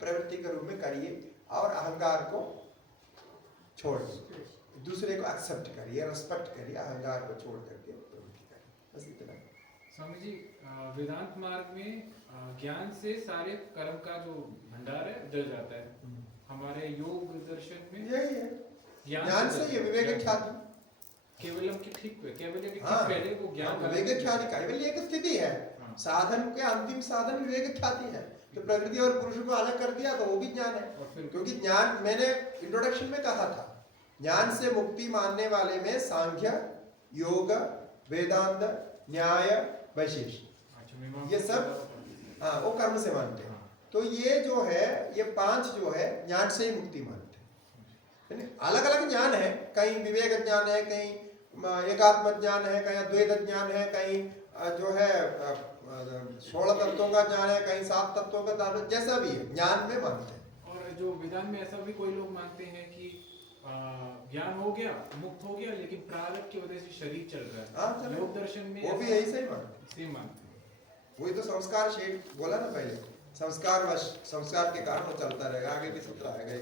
प्रवृत्ति के रूप में करिए, और अहंकार को छोड़ दीजिए, दूसरे को एक्सेप्ट करिए, रेस्पेक्ट करिए, अहंकार को छोड़ करके प्रवृत्ति करिए। बस इतना। स्वामी जी, वेदांत मार्ग में ज्ञान से सारे कर्म का जो भंडार है जल जाता है। हमारे योग दर्शन में यही है, ज्ञान से ये विवेक ख्याति, केवलम की ठीक केवल्य की ठीक हाँ, पहले वो ज्ञान का विवेक ख्याति कैवल्य एक स्थिति है। हाँ। साधन के अंतिम साधन विवेक ख्याति है। तो प्रकृति और पुरुष को अलग कर दिया तो वो भी ज्ञान है। और फिर क्योंकि ज्ञान, मैंने इंट्रोडक्शन में कहा था, ज्ञान से मुक्ति मानने वाले में सांख्य, योग, वेदांत, न्याय, वैशेषिक, ये सब हाँ वो कर्म से मानते हैं। तो ये जो है, ये पांच जो है ज्ञान से ही मुक्ति मानते हैं। अलग अलग ज्ञान है, कहीं विवेक ज्ञान है, कहीं एकात्म ज्ञान है, कहीं अद्वैत ज्ञान है, कहीं जो है 16 तत्वों का ज्ञान है, कहीं 7 तत्वों का ज्ञान, जैसा भी है ज्ञान में मानते हैं। और जो वेदांत में ऐसा भी कोई लोग मानते हैं कि ज्ञान हो गया, मुक्त हो गया, लेकिन प्रारब्ध की वजह से शरीर चल रहा है। योग दर्शन में वो भी यही से ही मानते हैं। सेम मानते हैं। वही तो संस्कार शेड बोला ना पहले, संस्कार वश, संस्कार के कारण वो चलता रहेगा। आगे भी सूत्र आएगा।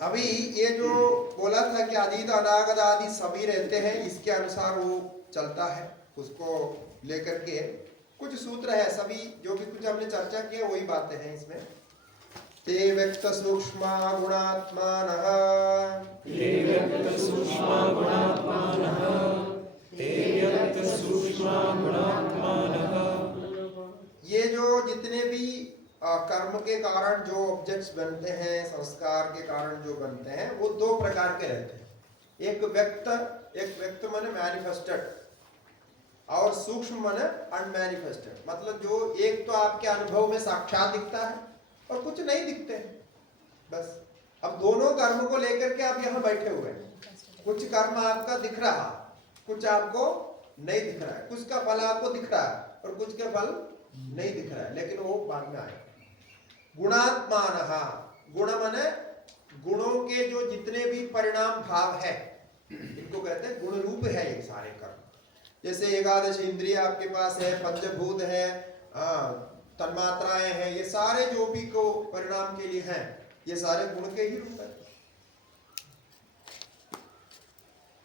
अभी ये जो बोला था कि अतीत अनागत आदि सभी रहते हैं, इसके अनुसार वो चलता है, उसको लेकर के कुछ सूत्र है। सभी जो भी कुछ हमने चर्चा किया वही बातें हैं इसमें। ते व्यक्त सूक्ष्म गुणात्मानः, ते व्यक्त सूक्ष्म गुणात्मानः, ते व्यक्त सूक्ष्म ये जो जितने भी कर्म के कारण जो ऑब्जेक्ट्स बनते हैं, संस्कार के कारण जो बनते हैं, वो दो प्रकार के रहते हैं। एक व्यक्त माने मैनिफेस्टेड और सूक्ष्म माने अनमैनिफेस्टेड। मतलब जो एक तो आपके अनुभव में साक्षात दिखता है और कुछ नहीं दिखते हैं, बस। अब दोनों कर्म को लेकर के आप यहाँ बैठे हुए हैं। कुछ कर्म आपका दिख रहा, कुछ आपको नहीं दिख रहा है। कुछ का फल आपको दिख रहा है और कुछ का फल नहीं दिख रहा है, लेकिन वो बाद में आएगा। गुणात्मानः, गुण माने गुणों के जो जितने भी परिणाम भाव है, इनको कहते हैं गुण रूप है ये सारे कर्म। जैसे 11 इंद्रिय आपके पास है, पंचभूत है, तन्मात्राएं हैं, ये सारे जो भी को परिणाम के लिए हैं, ये सारे गुण के ही रूप है।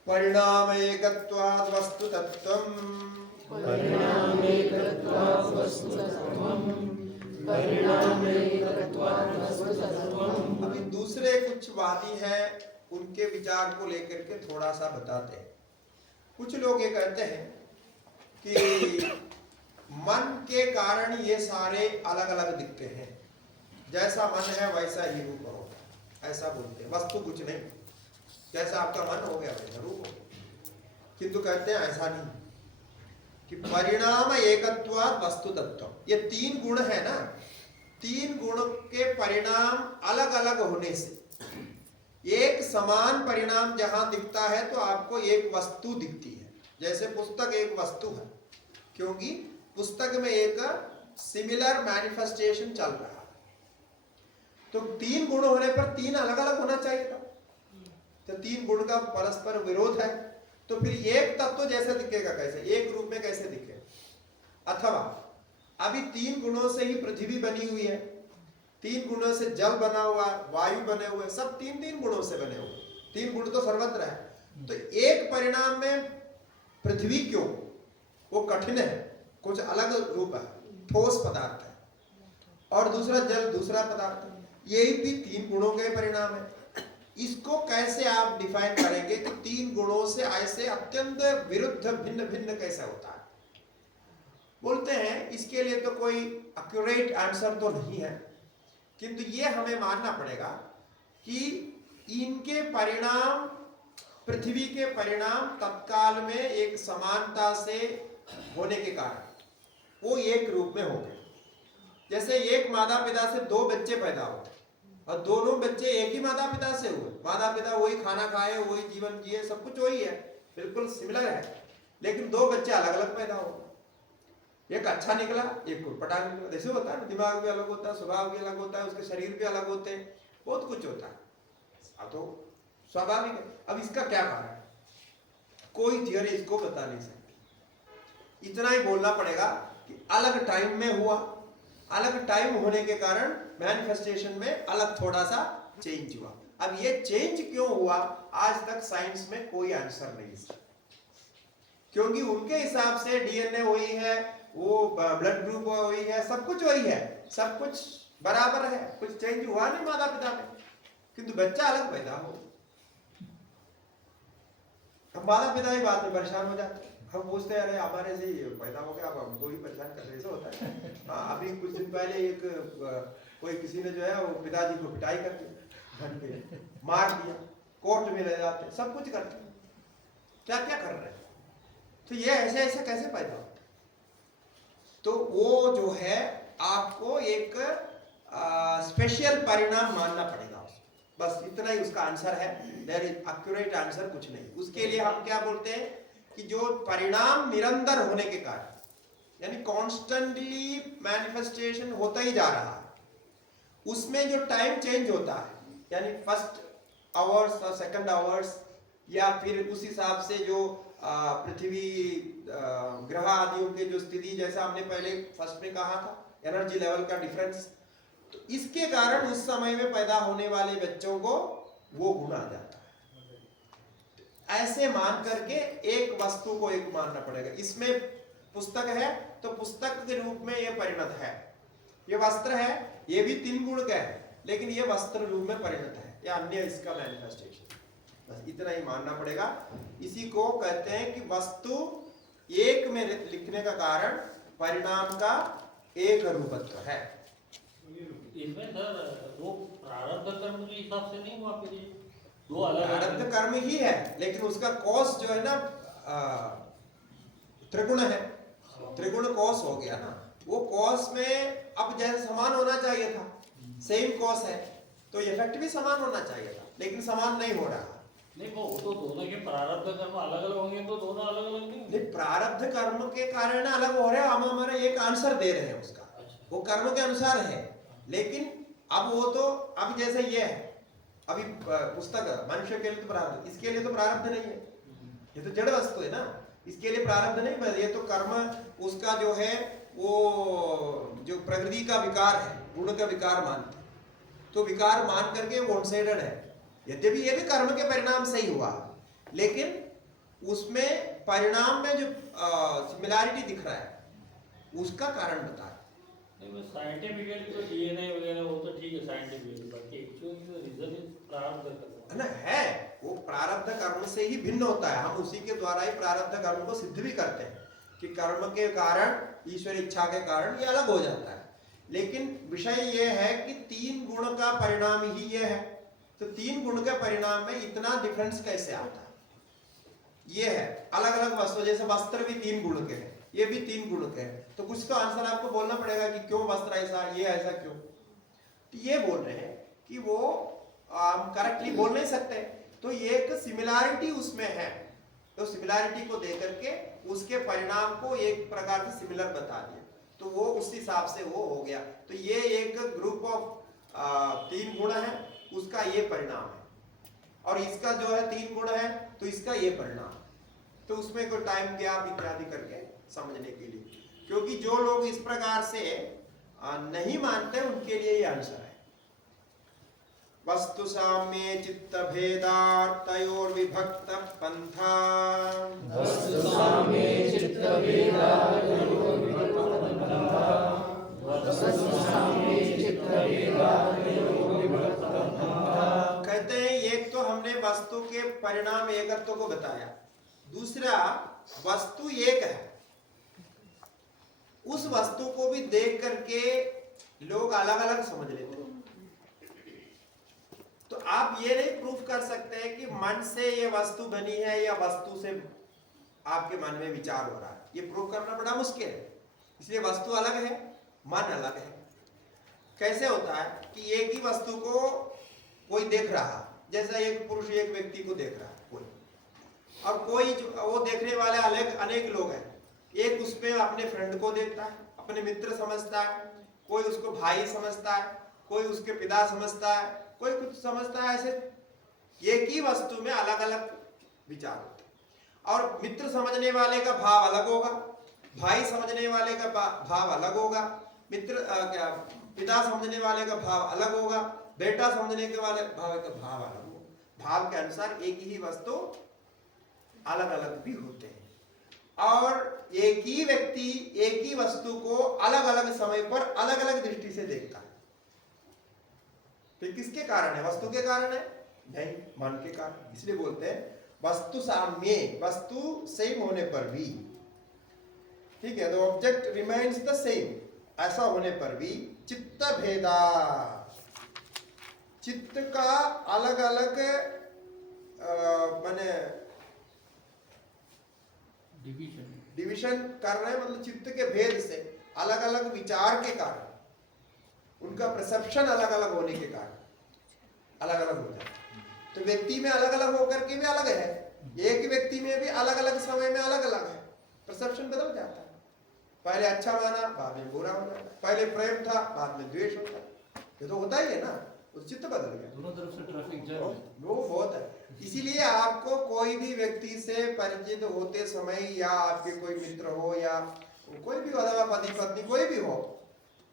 परिणाम एकत्वात् वस्तु तत्त्वम्, अभी दूसरे कुछ वादी हैं, उनके विचार को लेकर के थोड़ा सा बताते हैं। कुछ लोग ये कहते हैं कि मन के कारण ये सारे अलग अलग दिखते हैं, जैसा मन है वैसा ही रूप होगा, ऐसा बोलते हैं। वस्तु कुछ नहीं, जैसा आपका मन हो गया वैसा रूप हो गया। किंतु कहते हैं ऐसा नहीं, कि परिणाम एकत्वात् वस्तु तत्व। ये तीन गुण है ना, तीन गुण के परिणाम अलग अलग होने से एक समान परिणाम जहां दिखता है तो आपको एक वस्तु दिखती है। जैसे पुस्तक एक वस्तु है, क्योंकि पुस्तक में एक सिमिलर मैनिफेस्टेशन चल रहा है। तो तीन गुण होने पर तीन अलग अलग होना चाहिए था, तो तीन गुण का परस्पर विरोध है, तो फिर एक तत्व जैसे दिखेगा कैसे, एक रूप में कैसे दिखेगा। अथवा अभी तीन गुणों से ही पृथ्वी बनी हुई है, तीन गुणों से जल बना हुआ, वायु बने हुए, सब तीन तीन गुणों से बने हुए। तीन गुण तो सर्वत्र है, तो एक परिणाम में पृथ्वी क्यों, वो कठिन है, कुछ अलग रूप है, ठोस पदार्थ है, और दूसरा जल दूसरा पदार्थ है, यही भी तीन गुणों के परिणाम है। इसको कैसे आप डिफाइन करेंगे कि तीन गुणों से ऐसे अत्यंत विरुद्ध भिन्न भिन्न कैसे होता है। बोलते हैं इसके लिए तो कोई एक्यूरेट आंसर तो नहीं है, किंतु ये हमें मानना पड़ेगा कि इनके परिणाम, पृथ्वी के परिणाम तत्काल में एक समानता से होने के कारण वो एक रूप में हो गए। जैसे एक माता पिता से दो बच्चे पैदा होते और दोनों बच्चे एक ही माता पिता से हुए, माता पिता वही खाना खाए, वही जीवन जिए, सब कुछ वही है, बिल्कुल सिमिलर है, लेकिन दो बच्चे अलग अलग पैदा हो। एक अच्छा निकला, एक कुटपटा निकला। जैसे होता है ना, दिमाग भी अलग होता है, स्वभाव भी अलग होता है, उसके शरीर भी अलग होते हैं, बहुत कुछ होता है, तो स्वाभाविक है। अब इसका क्या कारण है, कोई थियरी इसको बता नहीं सकती। इतना ही बोलना पड़ेगा कि अलग टाइम में हुआ, अलग टाइम होने के कारण मैनिफेस्टेशन में अलग थोड़ा सा चेंज हुआ। अब ये चेंज क्यों हुआ, आज तक साइंस में कोई आंसर नहीं है, क्योंकि उनके हिसाब से डीएनए वही है, वो ब्लड ग्रुप वही है, सब कुछ वही है, सब कुछ बराबर है, कुछ चेंज हुआ नहीं माता पिता में, किंतु बच्चा अलग पैदा हो। हम माता पिता ही बात में परेशान हो जाते हैं, हम पूछते हैं अरे हमारे से पैदा हो गया, अब हमको ही परेशान कर रहे, ऐसा होता है। अभी कुछ दिन पहले एक कोई किसी ने जो है वो पिताजी को पिटाई कर दी, घर पे मार दिया, कोर्ट में ले जाते, सब कुछ करते, क्या क्या कर रहे हैं। तो ये ऐसे ऐसे कैसे पैदा होता है। तो वो जो है आपको एक स्पेशल परिणाम मानना पड़ेगा, बस इतना ही उसका आंसर है। देयर इज एक्यूरेट आंसर कुछ नहीं। उसके लिए हम क्या बोलते हैं कि जो परिणाम निरंतर होने के कारण, यानी कॉन्स्टेंटली मैनिफेस्टेशन होता ही जा रहा है, उसमें जो टाइम चेंज होता है, यानी फर्स्ट आवर्स और सेकंड आवर्स, या फिर उस हिसाब से जो पृथ्वी ग्रह आदियों के जो स्थिति, जैसा हमने पहले फर्स्ट में कहा था, एनर्जी लेवल का डिफरेंस, तो इसके कारण उस समय में पैदा होने वाले बच्चों को वो गुण आ जाता है। ऐसे मान करके एक वस्तु को एक मानना पड़ेगा। इसमें पुस्तक है तो पुस्तक के रूप में ये परिणत है, ये वस्त्र है, ये भी तीन गुण का है, लेकिन ये वस्त्र रूप में परिणत है, या अन्य इसका मैनिफेस्टेशन, बस इतना ही मानना पड़ेगा। इसी को कहते हैं कि वस्तु एक में लिखने का कारण परिणाम का एक रूपत्व है। इसमें सर वो प्रारब्ध कर्म के हिसाब से नहीं हुआ फिर ये दो अलग प्रारब्ध कर्म ही है, लेकिन उसका कॉस जो है ना त्रिगुण है, त्रिगुण कॉस हो गया ना। वो कॉस में अब जैसे समान होना चाहिए था, सेम कॉस है तो इफेक्ट भी समान होना चाहिए था, लेकिन समान नहीं हो रहा। नहीं वो तो दोनों के प्रारब्ध कर्म अलग अलग होंगे तो दोनों अलग अलग नहीं होंगे। नहीं, प्रारब्ध कर्म के कारण अलग हो रहे हैं, हम हमारा एक आंसर दे रहे हैं उसका, वो कर्म के अनुसार है। लेकिन अब वो तो अब जैसे ये है, अभी पुस्तक मनुष्य के लिए तो प्रारब्ध, इसके लिए तो प्रारब्ध नहीं है, ये तो जड़ वस्तु है ना, इसके लिए प्रारब्ध नहीं, ये तो कर्म उसका जो है वो जो प्रकृति का विकार है, गुण का विकार मानते हैं, तो विकार मान करके वो कंसिडर्ड है। यद्यपि ये भी कर्म के परिणाम से ही हुआ, लेकिन उसमें परिणाम में जो सिमिलैरिटी दिख रहा है उसका कारण बता रहा है। नहीं मैं साइंटिफिकली तो डीएनए वगैरह वो तो ठीक है साइंटिफिकली, बाकी एक्चुअली रीजन इज प्रारब्ध कर्म ना है, वो प्रारब्ध कर्म से ही भिन्न होता है। हम उसी के द्वारा ही प्रारब्ध कर्म को सिद्ध भी करते हैं कि कर्म के कारण, ईश्वर इच्छा के कारण ये अलग हो जाता है। लेकिन विषय ये है कि तीन गुण का परिणाम ही ये है, तो तीन गुण के परिणाम में इतना डिफरेंस कैसे आता है? ये है अलग अलग वस्तु, जैसे वस्त्र भी तीन गुण के हैं, ये भी तीन गुण के हैं, तो कुछ तो आंसर आपको बोलना पड़ेगा कि क्यों वस्त्र ऐसा, ये ऐसा क्यों। तो ये बोल रहे हैं कि वो हम करेक्टली बोल नहीं सकते, तो ये एक सिमिलैरिटी उसमें है, तो सिमिलैरिटी को देकर के उसके परिणाम को एक प्रकार से सिमिलर बता दिया, तो वो उस हिसाब से वो हो गया। तो ये एक ग्रुप ऑफ तीन गुण है, उसका ये परिणाम है, और इसका जो है तीन गुण है तो इसका ये परिणाम। तो उसमें कोई टाइम गैप इत्यादि करके समझने के लिए, क्योंकि जो लोग इस प्रकार से नहीं मानते उनके लिए ये आंसर है। वस्तु साम्ये चित्त भेदार्तयोर विभक्त पंथा, वस्तु साम्ये चित्त भेदार्तयोर विभक्त पंथा, वस्तु साम्ये चित्त भेदार्तयोर विभक्त पंथा। कहते हैं एक तो हमने वस्तु के परिणाम एकत्व को बताया, दूसरा वस्तु एक है, उस वस्तु को भी देख करके लोग अलग अलग समझ लेते हैं। तो आप ये नहीं प्रूफ कर सकते हैं कि मन से ये वस्तु बनी है या वस्तु से आपके मन में विचार हो रहा है, ये प्रूफ करना बड़ा मुश्किल है। इसलिए वस्तु अलग है, मन अलग है। कैसे होता है कि एक ही वस्तु को कोई देख रहा, जैसा एक पुरुष एक व्यक्ति को देख रहा है कोई, और कोई वो देखने वाले अनेक लोग हैं, एक उसमें अपने फ्रेंड को देखता है, अपने मित्र समझता है, कोई उसको भाई समझता है, कोई उसके पिता समझता है, कोई कुछ समझता है। ऐसे एक ही वस्तु में अलग अलग विचार होते हैं, और मित्र समझने वाले का भाव अलग होगा, भाई समझने वाले का भाव अलग होगा, पिता समझने वाले का भाव अलग होगा, बेटा समझने के वाले भाव का भाव अलग होगा। भाव के अनुसार एक ही वस्तु अलग अलग भी होते हैं, और एक ही व्यक्ति एक ही वस्तु को अलग अलग समय पर अलग अलग दृष्टि से देखता है। फिर किसके कारण है? वस्तु के कारण है? नहीं, मन के कारण। इसलिए बोलते हैं वस्तु साम्ये, वस्तु सेम होने पर भी, ठीक है, the object remains the same, ऐसा होने पर भी चित्त भेदा, चित्त का अलग अलग माने डिवीजन कर रहे हैं, मतलब चित्त के भेद से अलग अलग विचार के कारण, उनका परसेप्शन अलग अलग होने के कारण अलग अलग हो जाता है। तो व्यक्ति में अलग अलग होकर के भी अलग है, एक व्यक्ति में भी अलग अलग समय में अलग अलग है, परसेप्शन बदल जाता है। पहले अच्छा माना, बाद में बुरा हो जाता है, पहले प्रेम था, बाद में द्वेष होता है। ये तो होता ही है ना, उस चित्त बदल गया, दोनों तरफ से ट्रैफिक जैम है। वो बहुत है। इसीलिए आपको कोई भी व्यक्ति से परिचित होते समय, या आपके कोई मित्र हो या कोई भी अथवा पति पत्नी कोई भी हो,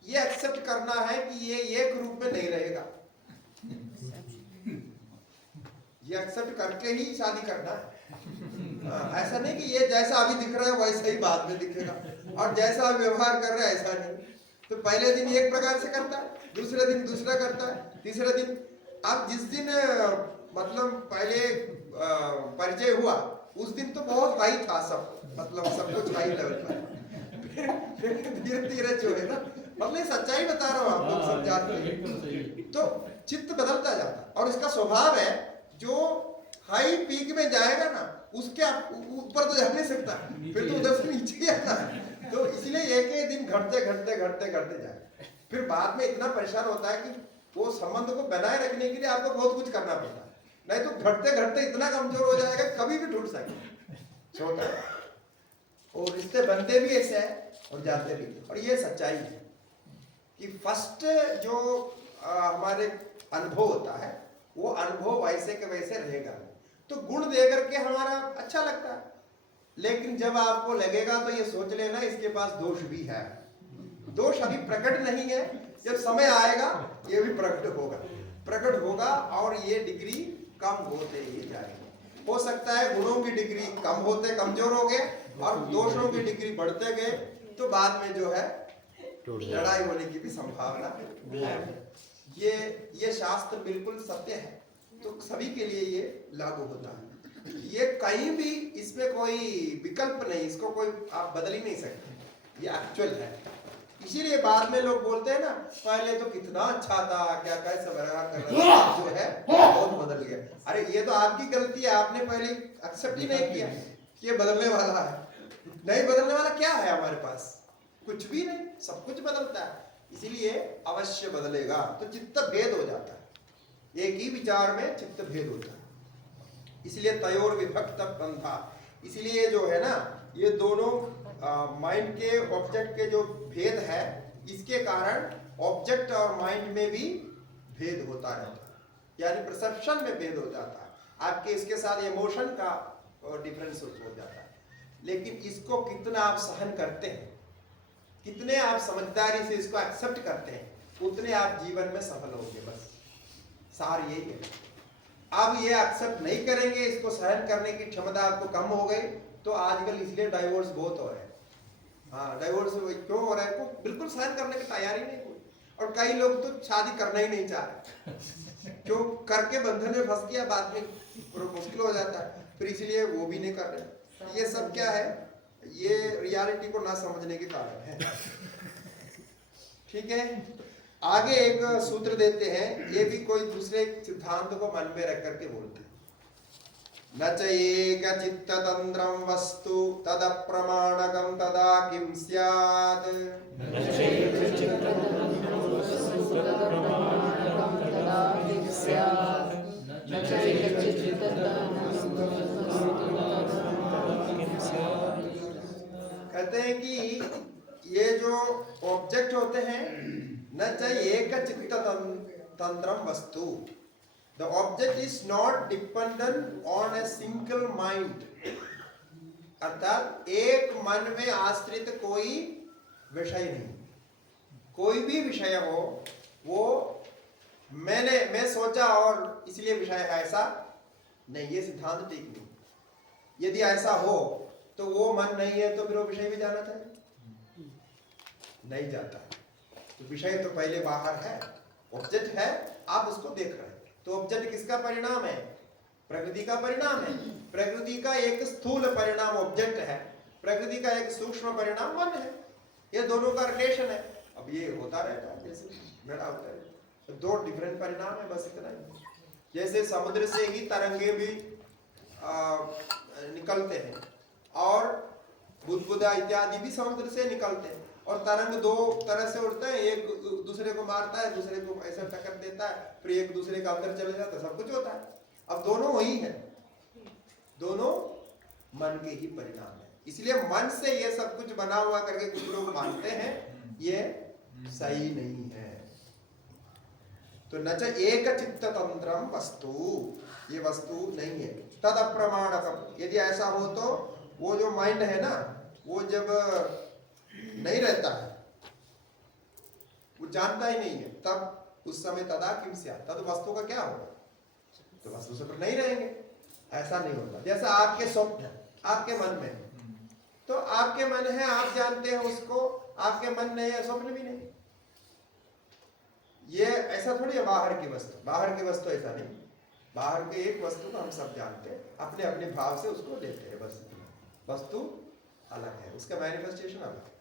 ये एक्सेप्ट करना है कि ये एक रूप में नहीं रहेगा, ये एक्सेप्ट करके ही शादी करना है। ऐसा नहीं कि ये जैसा अभी दिख रहा है वैसा ही बाद में दिखेगा, और जैसा व्यवहार कर रहा है ऐसा नहीं। तो पहले दिन एक प्रकार से करता है, दूसरे दिन दूसरा करता है, तीसरे दिन, अब जिस दिन मतलब पहले परिचय हुआ उस दिन तो बहुत हाई था सब, मतलब सब कुछ हाई लेवल पर। धीरे धीरे जो है ना, मतलब ये सच्चाई बता रहा हूँ, आप लोग सब जानते हैं। तो चित्त बदलता जाता है, और इसका स्वभाव है जो हाई पीक में जाएगा ना, उसके ऊपर तो जा नहीं सकता, फिर तो उधर से नीचे ही आता है। तो इसलिए एक एक दिन घटते घटते घटते घटते जाए, फिर बाद में इतना परेशान होता है कि वो संबंध को बनाए रखने के लिए आपको बहुत कुछ करना पड़ता है, नहीं तो घटते घटते इतना कमजोर हो जाएगा कभी भी टूट सके, छोटा। और रिश्ते बनते भी ऐसे हैं और जाते भी, और ये सच्चाई है कि फर्स्ट जो हमारे अनुभव होता है, वो अनुभव वैसे के वैसे रहेगा। तो गुण दे करके हमारा अच्छा लगता है, लेकिन जब आपको लगेगा तो ये सोच लेना इसके पास दोष भी है। दोष अभी प्रकट नहीं है, जब समय आएगा ये भी प्रकट होगा, और ये डिग्री कम होते ही जाएगी। हो सकता है गुणों की डिग्री कम होते कमजोर हो गए और दोषों की डिग्री बढ़ते गए, तो बाद में जो है लड़ाई होने की भी संभावना है। ये शास्त्र बिल्कुल सत्य है, तो सभी के लिए ये लागू होता है। ये कहीं भी इसमें कोई विकल्प नहीं, इसको कोई आप बदल ही नहीं सकते, ये एक्चुअल है। इसीलिए बाद में लोग बोलते हैं ना, पहले तो कितना अच्छा था, क्या कैसे व्यवहार कर रहा था, जो है बहुत बदल गया। अरे ये तो आपकी गलती है, आपने पहले एक्सेप्ट ही नहीं किया कि ये बदलने वाला है। नहीं बदलने वाला क्या है हमारे पास? कुछ भी नहीं, सब कुछ बदलता है। इसीलिए अवश्य बदलेगा, तो चित्त भेद हो जाता है, एक ही विचार में चित्त भेद होता है। इसलिए तयोर विभक्त पंथा, इसलिए जो है ना, ये दोनों माइंड के ऑब्जेक्ट के जो भेद है, इसके कारण ऑब्जेक्ट और माइंड में भी भेद होता रहता है, यानी परसेप्शन में भेद हो जाता है। आपके इसके साथ इमोशन का डिफरेंस हो जाता है। लेकिन इसको कितना आप सहन करते हैं, कितने आप समझदारी से इसको एक्सेप्ट करते हैं, उतने आप जीवन में सफल होंगे। बस सार यही है। आप ये एक्सेप्ट नहीं करेंगे, इसको सहन करने की क्षमता आपको कम हो गई, तो आजकल इसलिए डाइवोर्स बहुत हो रहे हैं। हाँ, डाइवोर्स क्यों हो रहा है? को बिल्कुल सहन करने की तैयारी नहीं हुई, और कई लोग तो शादी करना ही नहीं चाह रहे, क्यों? करके बंधन में फंस गया, बाद में मुश्किल हो जाता है, फिर इसलिए वो भी नहीं कर रहे। ये सब क्या है? ये रियलिटी को ना समझने के कारण है। ठीक है, आगे एक सूत्र देते हैं, ये भी कोई दूसरे सिद्धांत को मन में रख करके बोलते हैं। न च एक चित्ततंत्रं वस्तु तदप्रमाणकं तदा किं स्यात्। कहते हैं कि ये जो ऑब्जेक्ट होते हैं, न च एक चित्ततंत्रं वस्तु, the object is not dependent on a single mind, अर्थात एक मन में आश्रित कोई विषय नहीं। कोई भी विषय हो, वो मैं सोचा और इसलिए विषय है, ऐसा नहीं, ये सिद्धांत ठीक नहीं। यदि ऐसा हो तो वो मन नहीं है, तो फिर वो विषय भी जाना चाहिए, नहीं जाता। तो विषय तो पहले बाहर है, ऑब्जेक्ट है, आप उसको देख रहे हैं। तो ऑब्जेक्ट किसका परिणाम है? प्रकृति का परिणाम है। प्रकृति का एक स्थूल परिणाम ऑब्जेक्ट है, प्रकृति का एक सूक्ष्म परिणाम मन है। ये दोनों का रिलेशन है। अब ये होता रहता है, जैसे मेरा होता है, तो दो डिफरेंट परिणाम है, बस इतना ही। जैसे समुद्र से ही तरंगे भी निकलते हैं, और बुदबुदा इत्यादि भी समुद्र से निकलते हैं, और तरंग दो तरह से उड़ता है, एक दूसरे को मारता है, दूसरे को ऐसा टक्कर देता है, फिर एक दूसरे का अंदर चले जाता है, सब कुछ होता है। अब दोनों वही है, दोनों मन के ही परिणाम है। इसलिए मन से ये सब कुछ बना हुआ करके कुछ लोग मानते हैं, ये सही नहीं है। तो न च एक चित्ततंत्रं वस्तु, ये वस्तु नहीं है। तद अप्रमाणकम, यदि ऐसा हो तो वो जो माइंड है ना, वो जब नहीं रहता है, वो जानता ही नहीं है, तब उस समय तदा किम स्यात्, तद वस्तु का क्या होगा? तो वस्तु से नहीं रहेंगे, ऐसा नहीं होता। जैसा आपके स्वप्न आपके मन में है, तो आपके मन है, आप जानते हैं उसको, आपके मन नहीं है, स्वप्न भी नहीं। ये ऐसा थोड़ी है बाहर की वस्तु, बाहर की वस्तु ऐसा नहीं। बाहर के एक वस्तु को हम सब जानते हैं, अपने अपने भाव से उसको लेते हैं, बस इतना। वस्तु अलग है, उसका मैनिफेस्टेशन अलग है।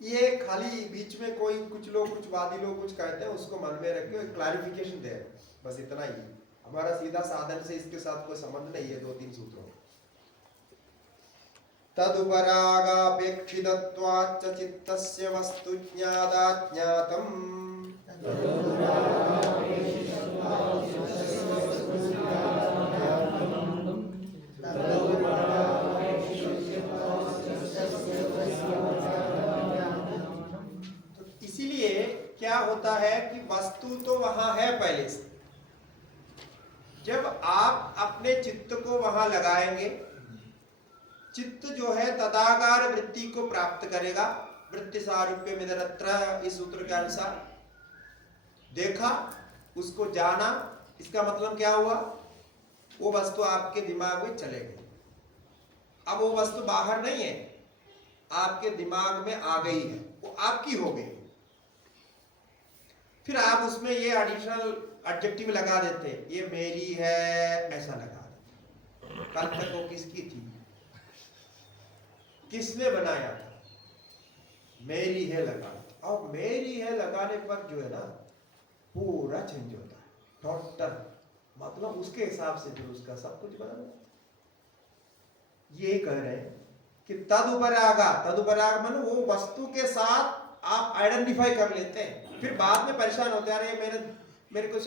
ये खाली बीच में कोई कुछ लोग, कुछ वादी लोग कुछ कहते हैं, उसको मन में रख के क्लैरिफिकेशन दे रहे हैं, बस इतना ही। हमारा सीधा साधन से इसके साथ कोई संबंध नहीं है। 2-3 सूत्रों में तदुपरागापेक्षितत्वाच्च चित्तस्य वस्तु ज्ञाताज्ञातम् तो इसीलिए क्या होता है कि वस्तु तो वहां है पहले से। जब आप अपने चित्त को वहां लगाएंगे, चित्त जो है तदाकार वृत्ति को प्राप्त करेगा। वृत्ति सारूप्य मिदरत्र, इस सूत्र के अनुसार देखा, उसको जाना, इसका मतलब क्या हुआ? वो वस्तु आपके दिमाग में चले गई। अब वो वस्तु बाहर नहीं है, आपके दिमाग में आ गई है, वो आपकी हो गई। फिर आप उसमें ये एडिशनल एडजेक्टिव लगा देते, ये मेरी है, ऐसा लगा देते। कल तक वो किसकी थी? किसने बनाया था? मेरी है लगा। और मेरी है लगाने पर जो है ना, पूरा चेंज होता है, टोटल। मतलब उसके हिसाब से फिर उसका सब कुछ बदल। ये कह रहे हैं कि तदुपरागा, तदुपराग माने वो वस्तु के साथ आप आइडेंटिफाई कर लेते हैं, फिर बाद में परेशान होते हैं, अरे मेरे को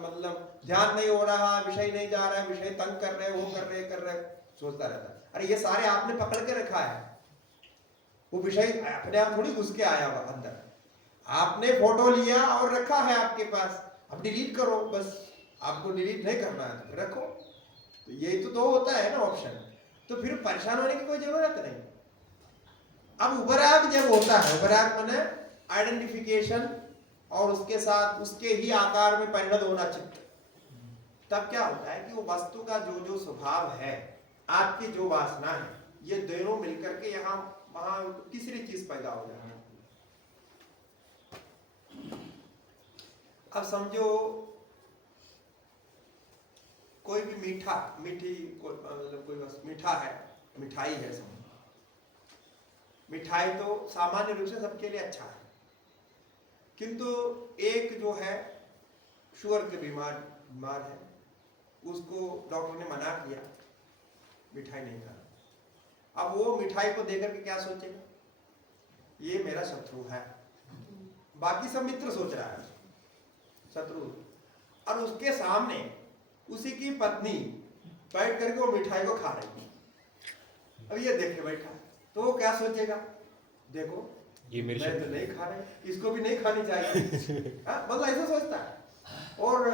मतलब ध्यान नहीं हो रहा, विषय नहीं जा रहा है, विषय तंग कर रहे, वो कर रहे, सोचता रहता है। अरे ये सारे आपने पकड़ के रखा है, वो विषय अपने आप थोड़ी घुस के आया हुआ अंदर। आपने फोटो लिया और रखा है आपके पास, अब डिलीट करो, बस आपको डिलीट नहीं करना है तो रखो। तो यही तो दो होता है ना ऑप्शन, तो फिर परेशान होने की कोई जरूरत नहीं। अब उपराग जब होता है, उपराग माने आइडेंटिफिकेशन और उसके साथ उसके ही आकार में परिणत होना चित्त, तब क्या होता है कि वो वस्तु का जो जो स्वभाव है, आपकी जो वासना है, ये दोनों मिलकर के यहाँ वहां तीसरी चीज पैदा हो जाती है। अब समझो कोई भी मतलब कोई मीठा है, मिठाई है, समझो मिठाई तो सामान्य रूप से सबके लिए अच्छा है, किंतु एक जो है शुगर के बीमार है, उसको डॉक्टर ने मना किया मिठाई नहीं खाना। अब वो मिठाई को देकर के क्या सोचेगा? ये मेरा शत्रु है। बाकी सब मित्र सोच रहा है, शत्रु। और उसके सामने उसी की पत्नी बैठ करके वो मिठाई को खा रही है। अब ये देखे बैठा, तो वो क्या सोचेगा? देखो ये मेरी मैं तो नहीं खा रहे, इसको भी नहीं खानी चाहिए। मतलब ऐसा सोचता है और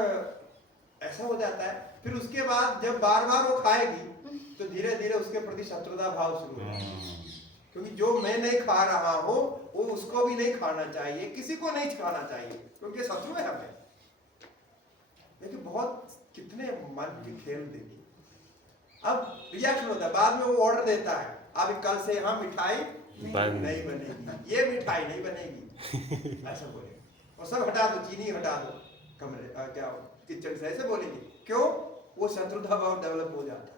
ऐसा हो जाता है। फिर उसके बाद जब बार बार वो खाएगी तो धीरे धीरे उसके प्रति शत्रुता भाव शुरू हो जाएगा, क्योंकि जो मैं नहीं खा रहा हूं वो उसको भी नहीं खाना चाहिए, किसी को नहीं खाना चाहिए, क्योंकि शत्रु है हमें। देखिए बहुत कितने मन के खेल देखिए। अब रिएक्शन होता है, बाद में वो ऑर्डर देता है, अब कल से हाँ मिठाई नहीं बनेगी, ये मिठाई नहीं बनेगी, ऐसा बोलेंगे। और सब हटा दो, चीनी हटा दो कमरे क्या किचन से, ऐसे बोलेंगे। क्यों? वो शत्रुता भाव डेवलप हो जाता है।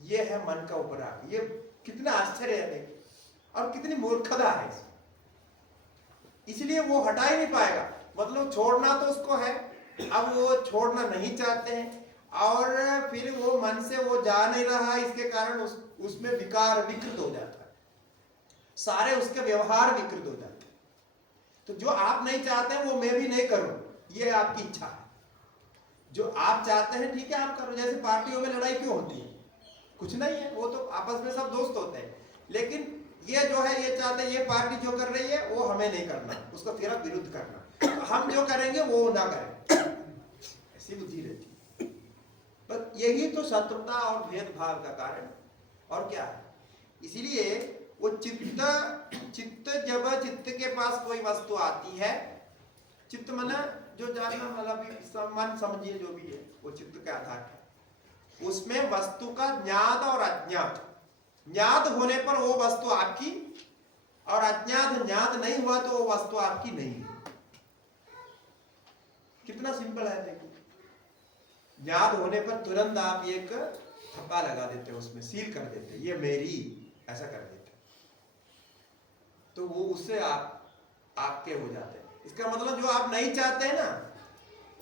ये है मन का उपराग। ये कितना आश्चर्य है देखिए, और कितनी मूर्खता है इसलिए वो हटा ही नहीं पाएगा। मतलब छोड़ना तो उसको है, अब वो छोड़ना नहीं चाहते हैं, और फिर वो मन से वो जा नहीं रहा, इसके कारण उसमें विकार विकृत हो जाता है, सारे उसके व्यवहार विकृत हो जाते हैं। तो जो आप नहीं चाहते हैं वो मैं भी नहीं करूं, ये आपकी इच्छा है। जो आप चाहते हैं ठीक है आप करो। जैसे पार्टियों में लड़ाई क्यों होती है? कुछ नहीं है, वो तो आपस में सब दोस्त होते हैं, लेकिन ये जो है ये चाहते हैं ये पार्टी जो कर रही है वो हमें नहीं करना, उसका फिर विरुद्ध करना, हम जो करेंगे वो ना करें, ऐसी बुद्धि रहती है। पर यही तो शत्रुता और भेदभाव का कारण और क्या है। इसीलिए वो चित्त जब चित्त के पास कोई वस्तु आती है, चित्त मना जो जानना मतलब मन समझिए जो भी है, वो चित्त के आधार है। उसमें वस्तु का ज्ञात और अज्ञात, ज्ञात होने पर वो वस्तु आपकी, और अज्ञात ज्ञात नहीं हुआ तो वो वस्तु आपकी नहीं है। कितना सिंपल है देखिए। ज्ञात होने पर तुरंत आप एक थप्पा लगा देते हो, उसमें सील कर देते, ये मेरी, ऐसा कर देते, तो वो उससे आप आपके हो जाते हैं। इसका मतलब जो आप नहीं चाहते हैं ना,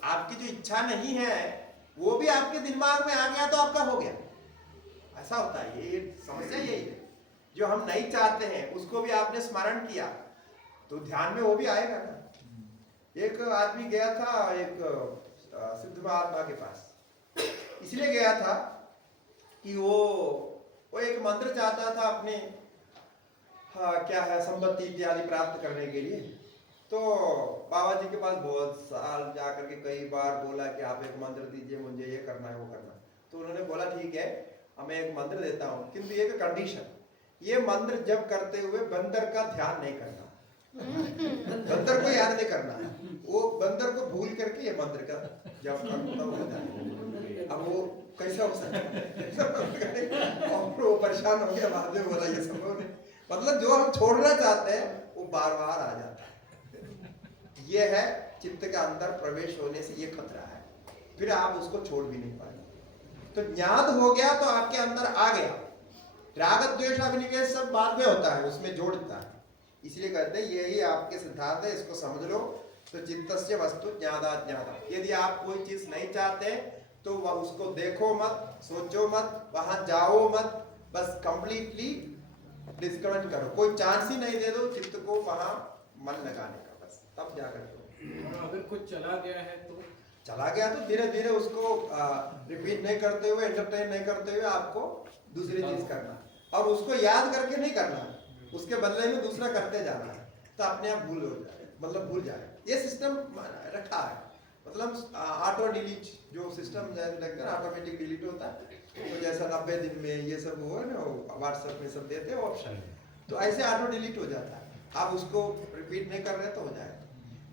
आपकी जो इच्छा नहीं है वो भी आपके दिमाग में आ गया तो आपका हो गया, ऐसा होता है। ये समस्या यही है, जो हम नहीं चाहते हैं उसको भी आपने स्मरण किया तो ध्यान में वो भी आएगा ना। एक आदमी गया था एक सिद्ध महात्मा के पास, इसलिए गया था कि वो एक मंत्र चाहता था अपने क्या है संपत्ति इत्यादि प्राप्त करने के लिए। तो बाबा जी के पास बहुत साल जाकर के कई बार बोला कि आप एक मंत्र दीजिए, मुझे ये करना है वो करना है। तो उन्होंने बोला ठीक है, मैं एक मंत्र देता हूँ, किंतु एक कंडीशन, ये मंत्र जब करते हुए बंदर का ध्यान नहीं करना, बंदर को याद नहीं करना, वो बंदर को भूल करके ये मंत्र का जब होता है। अब वो कैसा हो सकता है और वो परेशान हो गया, बाद में बोला ये संभव नहीं। मतलब जो हम छोड़ना चाहते हैं वो बार बार आ जाता है। ये है चित्त के अंदर प्रवेश होने से ये खतरा है, फिर आप उसको छोड़ भी नहीं पाएंगे। तो ज्ञात हो गया तो आपके अंदर आ गया। राग द्वेष अभिनिवेश सब बाद में होता है, उसमें जोड़ता है, इसलिए कहते हैं यही आपके सिद्धांत है, इसको समझ लो। तो चित्तस्य वस्तु ज्ञाता ज्ञाता, यदि आप कोई चीज नहीं चाहते तो वह उसको देखो मत, सोचो मत, वहां जाओ मत, बस कंप्लीटली डिस्कनेक्ट करो, कोई चांस ही नहीं दे दो चित्त को वहां मन लगाने का, बस तब जाकर और अगर कुछ चला गया है तो चला गया तो धीरे धीरे उसको रिपीट नहीं करते हुए, एंटरटेन नहीं करते हुए आपको दूसरी चीज करना, और उसको याद करके नहीं करना, उसके बदले में दूसरा करते जाना है, तो अपने आप भूल हो जाए, मतलब भूल जाए। ये सिस्टम रखा है, मतलब ऑटो डिलीट जो सिस्टम लगता है, ऑटोमेटिक डिलीट होता है, तो जैसा 90 दिन में ये सब हुआ ना, व्हाट्सएप में सब देते हैं ऑप्शन, तो ऐसे ऑटो डिलीट हो जाता है। आप उसको रिपीट नहीं कर रहे तो हो जाएगा।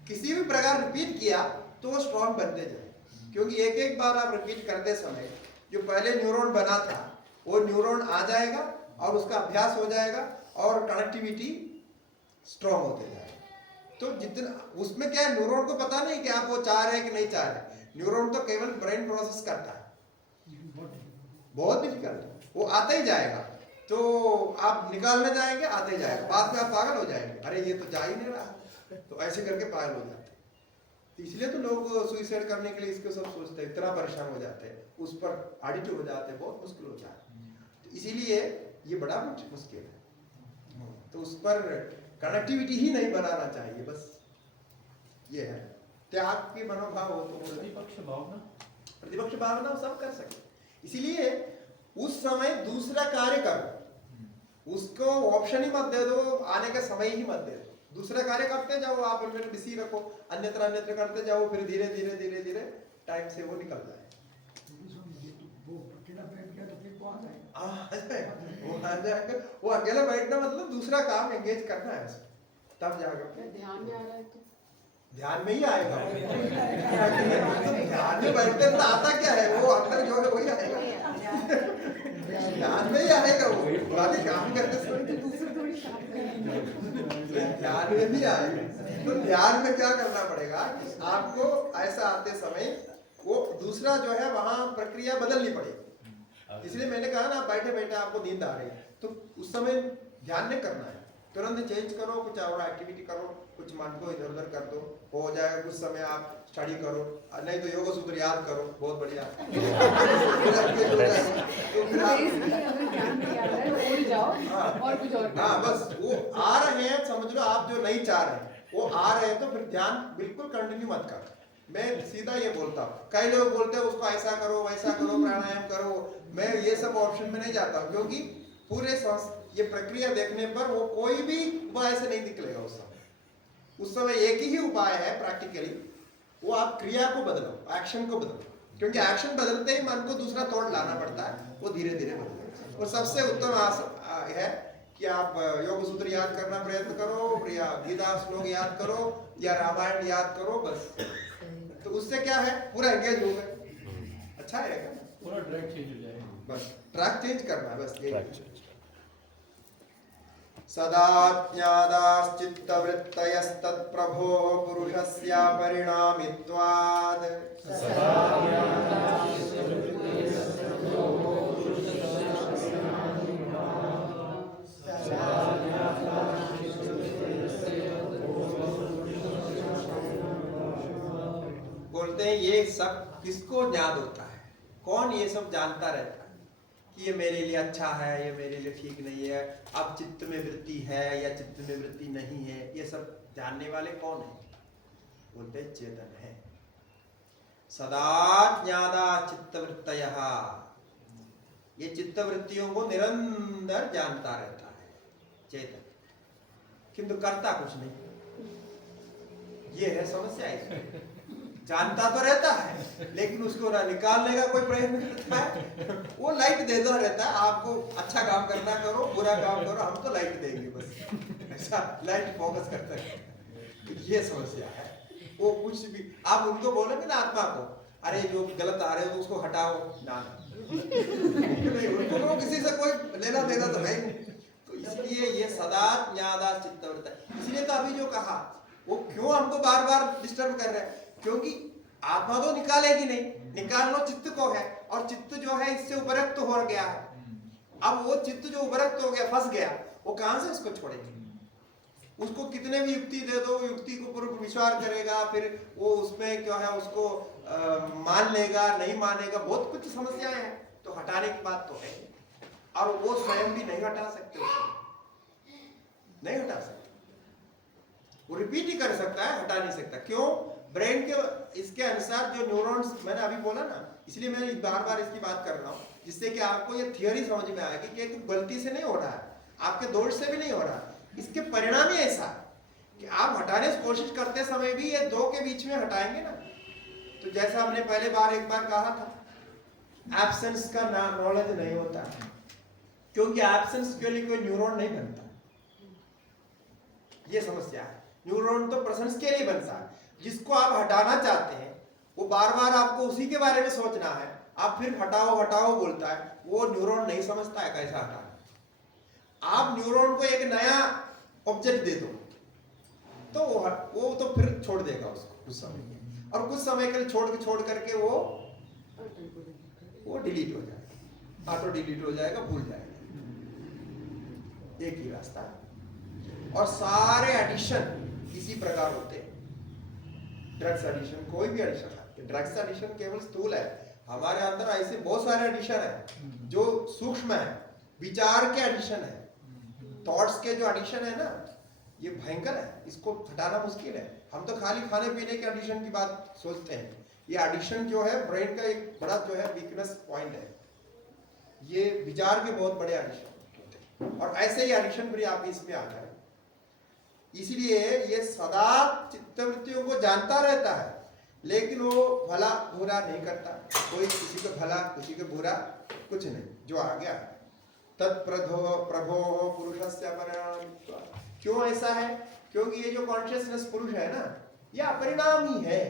किसी भी प्रकार रिपीट किया तो वो स्ट्रॉन्ग बनते जाए, क्योंकि एक एक बार आप रिपीट करते समय जो पहले न्यूरॉन बना था वो न्यूरॉन आ जाएगा और उसका अभ्यास हो जाएगा और कनेक्टिविटी स्ट्रॉन्ग होते जाएगा। तो जितना उसमें क्या है, न्यूरॉन को पता नहीं कि आप वो चाह रहे हैं कि नहीं चाह रहे, न्यूरॉन तो केवल ब्रेन प्रोसेस करता है, बहुत डिफिकल्ट है, वो आता ही जाएगा। तो आप निकालने जाएंगे, आते ही जाएगा, बाद में आप पागल हो जाएंगे, अरे ये तो जा ही नहीं रहा, तो ऐसे करके पागल हो जाते हैं। तो इसलिए तो लोग सुइसाइड करने के लिए इसको सब सोचते हैं, इतना परेशान हो जाते हैं, उस पर एडिक्ट हो जाते हैं, बहुत मुश्किल होता है। तो इसीलिए ये बड़ा मुश्किल है, तो उस पर कनेक्टिविटी ही नहीं बनाना चाहिए, बस ये है। त्याग के मनोभाव हो तो प्रतिपक्ष भावना सब कर सके, इसीलिए उस समय दूसरा कार्य करो, उसको ऑप्शन ही मत दे दो, आने का समय ही मत दे दो, दूसरा कार्य करते जाओ, आप उनमें बिजी रखो, अन्यत्र करते जाओ, फिर धीरे धीरे धीरे धीरे टाइम से वो निकल जाए, वो अकेला बैठना मतलब दूसरा काम एंगेज करना है, तब जाकर ध्यान में आ रहा है तो ध्यान में ही आएगा। ध्यान में बैठते तो आता क्या है, वो अंदर जो है वही आएगा, ध्यान में ही आएगा, वो बाकी काम करते समय ध्यान में भी आएगा। तो ध्यान में क्या करना पड़ेगा, आपको ऐसा आते समय वो दूसरा जो है वहां प्रक्रिया बदलनी पड़ेगी। इसलिए मैंने कहा ना, बैठे बैठे आपको नींद आ रही है तो उस समय ध्यान नहीं करना है, तुरंत चेंज करो, कुछ और एक्टिविटी करो, कुछ मन को इधर उधर कर दो, हो जाएगा। कुछ समय आप स्टडी करो, नहीं तो योग सूत्र याद करो, बहुत बढ़िया हाँ, बस वो आ रहे हैं, समझ लो आप जो नहीं चाह रहे वो आ रहे हैं, तो फिर ध्यान बिल्कुल कंटिन्यू मत करो। मैं सीधा ये बोलता हूँ, कई लोग बोलते हैं उसको ऐसा करो वैसा करो, प्राणायाम करो, मैं ये सब ऑप्शन में नहीं जाता हूँ, क्योंकि पूरे ये प्रक्रिया देखने पर वो कोई भी उपाय से नहीं निकलेगा। उस समय एक ही उपाय है प्रैक्टिकली, वो आप क्रिया को बदलो, एक्शन को बदलो, क्योंकि एक्शन बदलते ही मन को दूसरा तोड़ लाना पड़ता है, वो धीरे धीरे बदलेगा। और सबसे उत्तम है कि आप योग सूत्र याद करना प्रयत्न करो, या गीता श्लोक याद करो, या रामायण याद करो, बस। तो उससे क्या है, पूरा एंगेज हो गए, अच्छा है, पूरा ट्रैक चेंज हो जाएगा, बस ट्रैक चेंज करना है, बस। सदा ज्ञादाश्चित्तवृत्तयस्तत्प्रभो पुरुषस्य परिणामित्वात् बोलते हैं ये सब किसको याद होता है, कौन ये सब जानता रहता है कि ये मेरे लिए अच्छा है, ये मेरे लिए ठीक नहीं है, अब चित्त में वृत्ति है या चित्त में वृत्ति नहीं है, ये सब जानने वाले कौन है? बोलते हैं चेतन है। सदा ज्ञादा चित्तवृत्तयः, ये चित्तवृत्तियों को निरंतर जानता रहता है चेतन, किंतु करता कुछ नहीं। ये है समस्या इसमें। जानता तो रहता है लेकिन उसको ना निकालने का कोई प्रयत्न करता है, वो लाइट देता रहता है, आपको अच्छा काम करना करो, बुरा काम करो, हम तो लाइट देंगे बस, ऐसा लाइट फोकस करता है। ये समस्या है। वो कुछ भी आप उनको बोलोगे ना आत्मा को, अरे जो गलत आ रहे हो तो उसको हटाओ, ना उनको किसी से कोई लेना देना तो है। तो इसलिए ये सदा ज्ञादा चित्तवृत्त, इसलिए तो अभी जो कहा वो क्यों हमको बार बार डिस्टर्ब कर रहे हैं, क्योंकि आत्मा तो निकालेगी नहीं, निकालना चित्त को है, और चित्त जो है इससे उपरक्त हो गया है। अब वो चित्त जो उपरक्त हो गया, फंस गया, वो कहां से उसको छोड़ेगी? उसको कितने भी युक्ति दे दो, युक्ति को पूर्व विचार करेगा, फिर वो उसमें क्या है उसको मान लेगा, नहीं मानेगा, बहुत कुछ समस्याएं हैं। तो हटाने की बात तो है, और वो स्वयं भी नहीं हटा सकते, नहीं हटा सकते। वो रिपीट ही कर सकता है, हटा नहीं सकता। क्यों? ब्रेन के इसके अनुसार जो न्यूरॉन्स, मैंने अभी बोला ना, इसलिए मैं बार बार इसकी बात कर रहा हूँ, जिससे कि आपको ये थियोरी समझ में आएगी कि एक गलती से नहीं हो रहा है, आपके दोष से भी नहीं हो रहा, इसके परिणाम ही ऐसा कि आप हटाने की कोशिश करते समय भी ये दो के बीच में हटाएंगे ना। तो जैसा हमने पहले एक बार कहा था, एब्सेंस का नॉलेज नहीं होता, क्योंकि एब्सेंस के लिए कोई न्यूरॉन नहीं बनता। ये समस्या है। न्यूरॉन तो प्रेजेंस के लिए बनता है, जिसको आप हटाना चाहते हैं वो बार बार आपको उसी के बारे में सोचना है, आप फिर हटाओ हटाओ बोलता है, वो न्यूरॉन नहीं समझता है कैसा हटाना। आप न्यूरॉन को एक नया ऑब्जेक्ट दे दो तो वो तो फिर छोड़ देगा उसको कुछ समय, और कुछ समय के लिए छोड़ करके वो डिलीट हो जाएगा, ऑटो डिलीट हो जाएगा, भूल जाएगा। एक ही रास्ता है। और सारे एडिशन इसी प्रकार होते हैं। ड्रग्स एडिशन, कोई भी एडिशन है, ड्रग्स एडिशन केवल स्थूल है, हमारे अंदर ऐसे बहुत सारे एडिशन है जो सूक्ष्म है। विचार के एडिशन है, थॉट्स के जो एडिशन है ना, ये भयंकर है, इसको हटाना मुश्किल है। हम तो खाली खाने पीने के एडिशन की बात सोचते हैं, ये एडिशन जो है ब्रेन का एक बड़ा जो है वीकनेस पॉइंट है। ये विचार के बहुत बड़े एडिशन होते हैं, और ऐसे ही एडिशन भी आप इसमें आ जाए। इसलिए ये सदा चित्तवृत्तियों को जानता रहता है, लेकिन वो भला बुरा नहीं करता, कोई किसी को भला किसी को बुरा कुछ नहीं, जो आ गया तत्प्रभो पुरुषस्य परिणाम। क्यों ऐसा है? क्योंकि ये जो कॉन्शियसनेस पुरुष है ना, ये अपरिणाम ही है,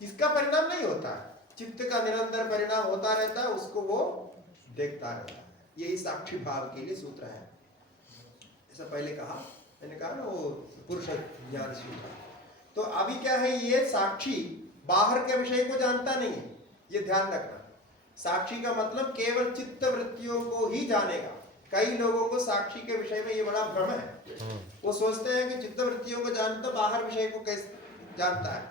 इसका परिणाम नहीं होता, चित्त का निरंतर परिणाम होता रहता है, उसको वो देखता रहता है। यही साक्षी भाव के लिए सूत्र है। ऐसा पहले कहा, मैंने कहा ना वो पुरुष ज्ञान सूत्र। तो अभी क्या है, ये साक्षी बाहर के विषय को जानता नहीं है, ये ध्यान रखना। साक्षी का मतलब केवल चित्त वृत्तियों को ही जानेगा। कई लोगों को साक्षी के विषय में ये बड़ा भ्रम है, वो सोचते हैं कि चित्त वृत्तियों को जानता, बाहर विषय को कैसे जानता है।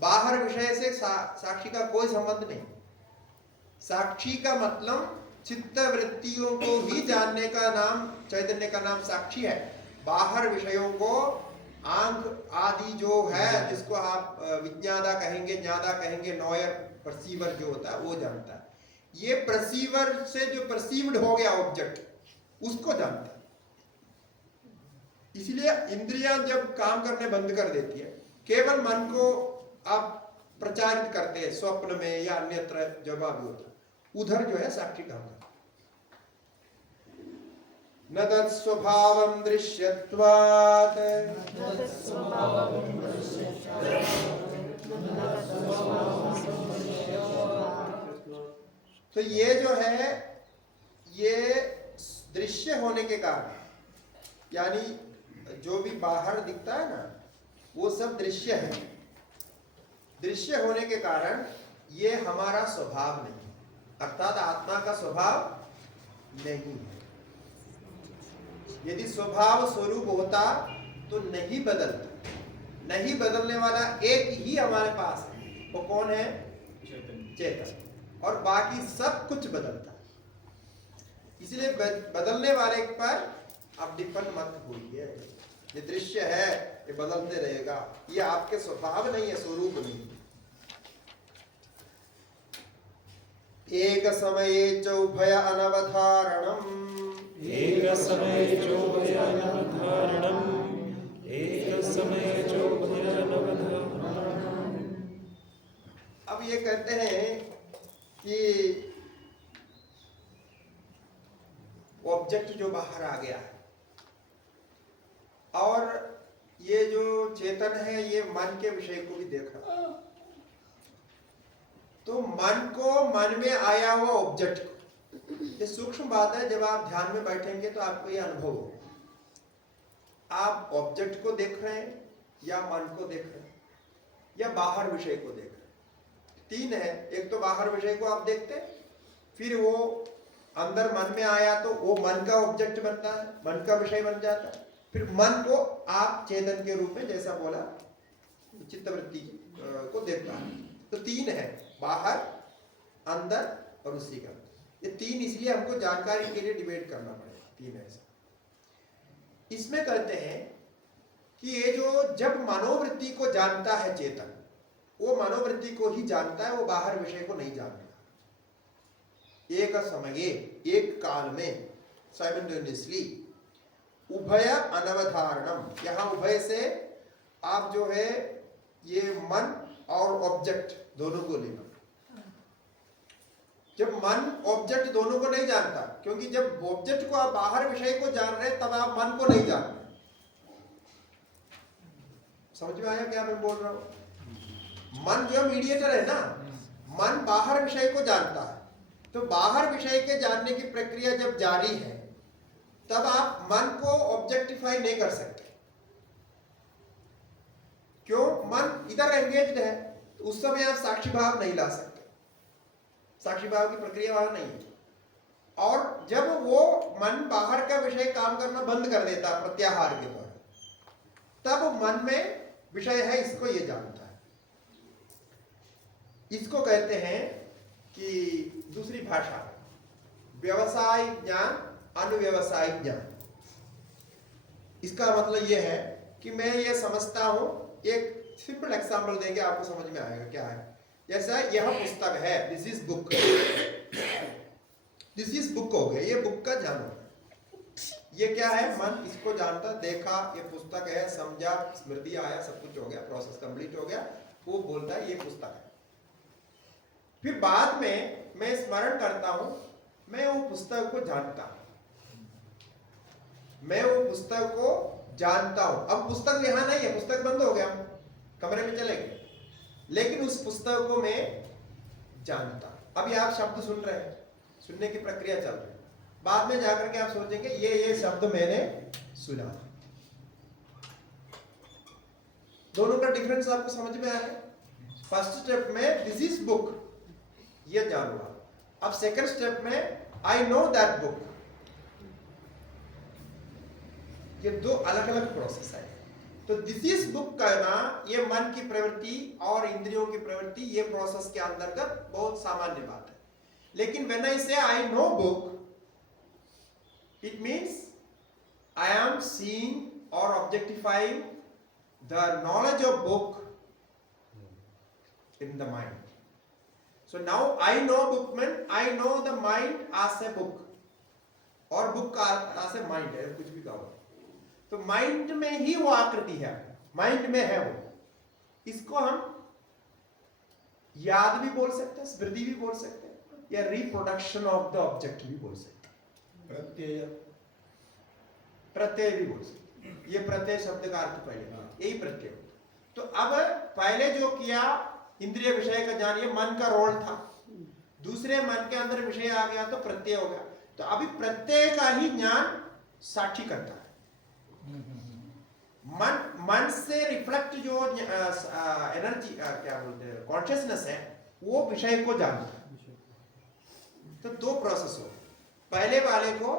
बाहर विषय से साक्षी का कोई संबंध नहीं। साक्षी का मतलब चित्त वृत्तियों को ही जानने का नाम, चैतन्य का नाम साक्षी है। बाहर विषयों को आंख आदि जो है, जिसको आप विज्ञादा कहेंगे, ज्ञादा कहेंगे, नॉयर परसीवर जो होता है वो जानता है। ये परसीवर से जो परसीव्ड हो गया ऑब्जेक्ट, उसको जानता है। इसलिए इंद्रियां जब काम करने बंद कर देती है, केवल मन को आप प्रचारित करते हैं स्वप्न में या अन्यत्र जब भी होता, उधर जो है साक्षी काम करता। न तत्स्वभावं दृश्यत्वात्, तो ये जो है, ये दृश्य होने के कारण, यानी जो भी बाहर दिखता है ना, वो सब दृश्य है। दृश्य होने के कारण ये हमारा स्वभाव नहीं है, अर्थात आत्मा का स्वभाव नहीं है। यदि स्वभाव स्वरूप होता तो नहीं बदलता। नहीं बदलने वाला एक ही हमारे पास है, वो कौन है? चैतन्य। चेतन। और बाकी सब कुछ बदलता है, इसलिए बदलने वाले पर आप डिपेंड मत होइए। ये दृश्य है, ये बदलते रहेगा, ये आपके स्वभाव नहीं है, स्वरूप नहीं। एक समये चौभय अनवधारणम, एक समये चौभय अनवधारणम, एक समये चौभय अनवधारणम। अब ये कहते हैं कि ऑब्जेक्ट जो बाहर आ गया है और ये जो चेतन है ये मन के विषय को भी देख रहा है, तो मन को मन में आया हुआ ऑब्जेक्ट को, ये सूक्ष्म बात है। जब आप ध्यान में बैठेंगे तो आपको ये अनुभव होगा, आप ऑब्जेक्ट को देख रहे हैं या मन को देख रहे हैं या बाहर विषय को देख रहे हैं। तीन है, एक तो बाहर विषय को आप देखते हैं, फिर वो अंदर मन में आया तो वो मन का ऑब्जेक्ट बनता है, मन का विषय बन जाता है, फिर मन को आप चेतन के रूप में जैसा बोला चित्तवृत्ति को देखता है। तो तीन है, बाहर, अंदर और उसी का। ये तीन इसलिए हमको जानकारी के लिए डिबेट करना पड़ेगा, तीन ऐसा। इसमें कहते हैं कि ये जो जब मनोवृत्ति को जानता है चेतन, वो मनोवृत्ति को ही जानता है, वो बाहर विषय को नहीं जानता। एक समय, एक काल में, साइमल्टेनियसली, उभय अनवधारणम। यहां उभय से आप जो है ये मन और ऑब्जेक्ट दोनों को लेना। जब मन ऑब्जेक्ट दोनों को नहीं जानता, क्योंकि जब ऑब्जेक्ट को आप बाहर विषय को जान रहे तब आप मन को नहीं जान रहे। समझ में आया क्या मैं बोल रहा हूं? मन जो मीडिएटर है ना, मन बाहर विषय को जानता है, तो बाहर विषय के जानने की प्रक्रिया जब जारी है तब आप मन को ऑब्जेक्टिफाई नहीं कर सकते। क्यों? मन इधर एंगेज्ड है, तो उस समय आप साक्षी भाव नहीं ला सकते, साक्षी भाव की प्रक्रिया वहां नहीं है। और जब वो मन बाहर का विषय काम करना बंद कर देता है प्रत्याहार के द्वारा, तब मन में विषय है, इसको ये जानता है। इसको कहते हैं कि दूसरी भाषा, व्यवसायिक ज्ञान, अनुव्यवसायिक ज्ञान। इसका मतलब ये है कि मैं ये समझता हूं, एक सिंपल एग्जांपल देंगे आपको समझ में आएगा क्या है। जैसा यह पुस्तक है, this is book, this is book हो गया, ये बुक का ज्ञान होगा। ये क्या है? मन इसको जानता, देखा ये पुस्तक है, समझा, स्मृति आया, सब कुछ हो गया, प्रोसेस कंप्लीट हो गया, वो बोलता है ये पुस्तक है। फिर बाद में मैं स्मरण करता हूं, मैं वो पुस्तक को जानता हूं, मैं वो पुस्तक को जानता हूं। अब पुस्तक यहां नहीं है, पुस्तक बंद हो गया, कमरे में चले गए, लेकिन उस पुस्तक को मैं जानता। अभी आप शब्द सुन रहे हैं, सुनने की प्रक्रिया चल रही है, बाद में जाकर के आप सोचेंगे ये शब्द मैंने सुना। दोनों का डिफरेंस आपको समझ में आया? फर्स्ट स्टेप में दिस इज बुक, ये जान हुआ। अब सेकंड स्टेप में आई नो दैट बुक। ये दो अलग अलग प्रोसेस है। तो दिस इज बुक कहना, ये मन की प्रवृत्ति और इंद्रियों की प्रवृत्ति, ये प्रोसेस के अंतर्गत बहुत सामान्य बात है। लेकिन when I say I know book, it means I am seeing और objectifying the knowledge of book in the mind. So now I know book meant I know the mind as a book, और book as a mind है, कुछ भी कहो। तो mind में ही वो आकृति है, माइंड में है वो। इसको हम याद भी बोल सकते हैं, स्मृति भी बोल सकते हैं, या रिप्रोडक्शन ऑफ द ऑब्जेक्ट भी बोल सकते हैं, प्रत्यय भी बोल सकते हैं। ये प्रत्यय शब्द का अर्थ पहले यही प्रत्यय होता। तो अब पहले जो किया इंद्रिय विषय का ज्ञान, ये मन का रोल था, दूसरे मन के अंदर विषय आ गया तो प्रत्यय हो गया। तो अभी प्रत्यय का ही ज्ञान साक्षी करता है। मन से रिफ्लेक्ट जो एनर्जी क्या बोलते हैं, कॉन्शियसनेस है, वो विषय को जानता है। तो दो प्रोसेस हो, पहले वाले को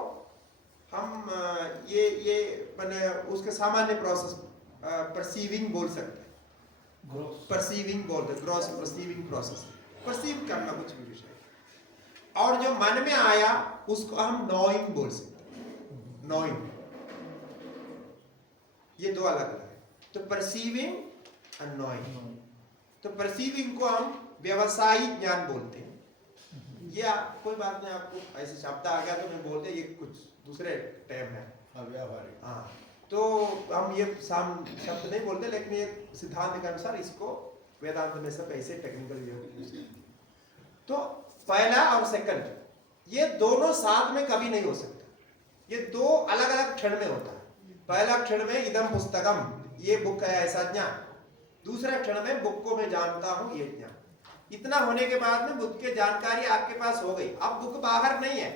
हम ये मैंने उसके सामान्य प्रोसेस परसीविंग बोल सकते हैं, परसीविंग बोलते, ग्रॉस परसीविंग प्रोसेस, परसीव करना कुछ भी विषय। और जो मन में आया उसको हम नोइंग बोल सकते हैं, नोइंग। ये दो अलग अलग है। तो परसीविंग और नोइंग। तो परसीविंग को हम व्यवसायिक ज्ञान बोलते हैं। या कोई बात नहीं, आपको ऐसे शब्द आ गया तो मैं बोलते, ये कुछ दूसरे टर्म है। व्यावहारिक। हाँ, तो हम ये शब्द नहीं बोलते, लेकिन ये सिद्धांत के अनुसार इसको वेदांत में सब ऐसे टेक्निकल यूज। तो पहला और सेकंड ये दोनों साथ में कभी नहीं हो सकता, ये दो अलग अलग क्षण में होता है। पहला क्षण में इदम पुस्तकम, ये बुक है ऐसा ज्ञान। दूसरा क्षण में बुक को मैं जानता हूं, ये ज्ञान। इतना होने के बाद में बुक की जानकारी आपके पास हो गई। अब बुक बाहर नहीं है,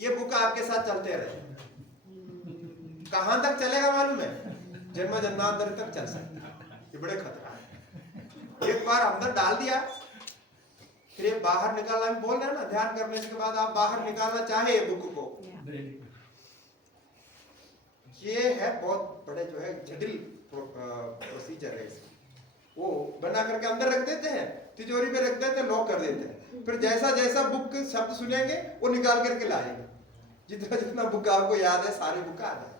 ये बुक आपके साथ चलते रहे। कहां तक चलेगा मालूम है? जन्म जन्मांतर तक चल सकता है। ये बड़े खतरा है। एक बार अंदर डाल दिया, फिर ये बाहर निकालना भी बोल रहे हैं ना, ध्यान करने के बाद आप बाहर निकालना चाहे बुक को, ये है बहुत बड़े जो है जटिल प्रोसीजर है। वो बना करके अंदर रख देते हैं, तिजोरी में रख देते हैं, लॉक कर देते हैं। फिर जैसा जैसा बुक शब्द सुनेंगे वो निकाल करके लाएंगे। जितना जितना बुक आपको याद है सारे बुक आ जाए।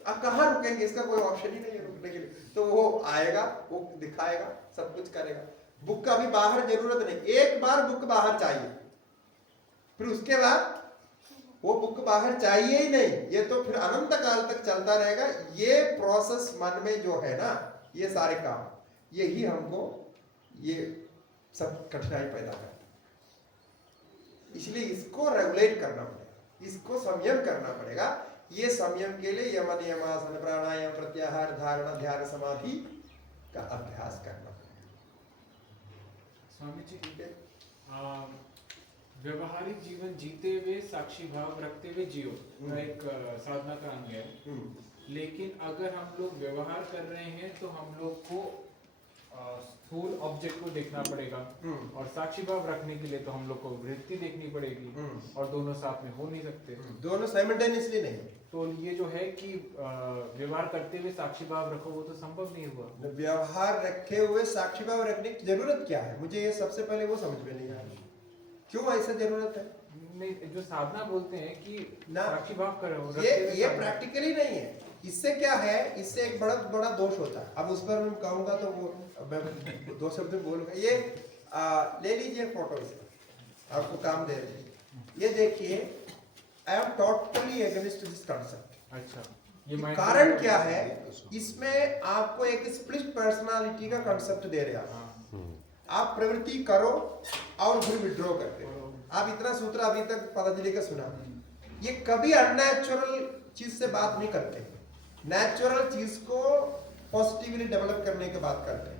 आप कहाँ रुकेंगे? इसका कोई ऑप्शन ही नहीं है रुकने के लिए। तो वो आएगा, वो दिखाएगा, सब कुछ करेगा। बुक का भी बाहर जरूरत नहीं, एक बार बुक बाहर चाहिए, फिर उसके बाद वो बुक बाहर चाहिए ही नहीं। ये तो फिर अनंत काल तक चलता रहेगा। ये प्रोसेस मन में जो है ना, ये सारे काम, यही हमको ये सब कठिनाई पैदा करता है। इसलिए इसको रेगुलेट करना पड़ेगा, इसको संयम करना पड़ेगा। ये संयम के लिए यम नियम आसन प्राणायाम प्रत्याहार धारणा ध्यान समाधि का अभ्यास करना पड़ेगा। स्वामी जी, व्यवहारिक जीवन जीते हुए साक्षी भाव रखते हुए जियो का एक साधना का अंग है। लेकिन अगर हम लोग व्यवहार कर रहे हैं तो हम लोग को स्थूल ऑब्जेक्ट को देखना पड़ेगा, और साक्षी भाव रखने के लिए तो हम लोग को वृत्ति देखनी पड़ेगी, और दोनों साथ में हो नहीं सकते, दोनों साइमल्टेनियसली नहीं। तो ये जो है कि व्यवहार करते हुए साक्षी भाव रखो, वो तो संभव नहीं हुआ। व्यवहार रखे हुए साक्षी भाव रखने की जरूरत क्या है? मुझे ये सबसे पहले वो समझ में नहीं आया, क्यों ऐसा जरूरत है? नहीं, जो साधना बोलते हैं कि साक्षी भाव करो, ये प्रैक्टिकली नहीं है। इससे क्या है, इससे एक बड़ा बड़ा दोष होता है। अब उस पर मैं कहूंगा तो वो मैं दो शब्द बोलूंगा। ये ले लीजिए फोटो, इसका आपको काम दे रही है। ये देखिए, I am totally against this concept. अच्छा, कारण क्या है? इसमें आपको एक स्प्लिट पर्सनालिटी का कॉन्सेप्ट दे रहे हैं। आप प्रवृत्ति करो और फिर विड्रॉ करते हो। आप इतना सूत्र अभी तक पतंजलि का सुना, ये कभी अननेचुरल चीज से बात नहीं करते, नेचुरल चीज को पॉजिटिवली डेवलप करने की बात करते हैं।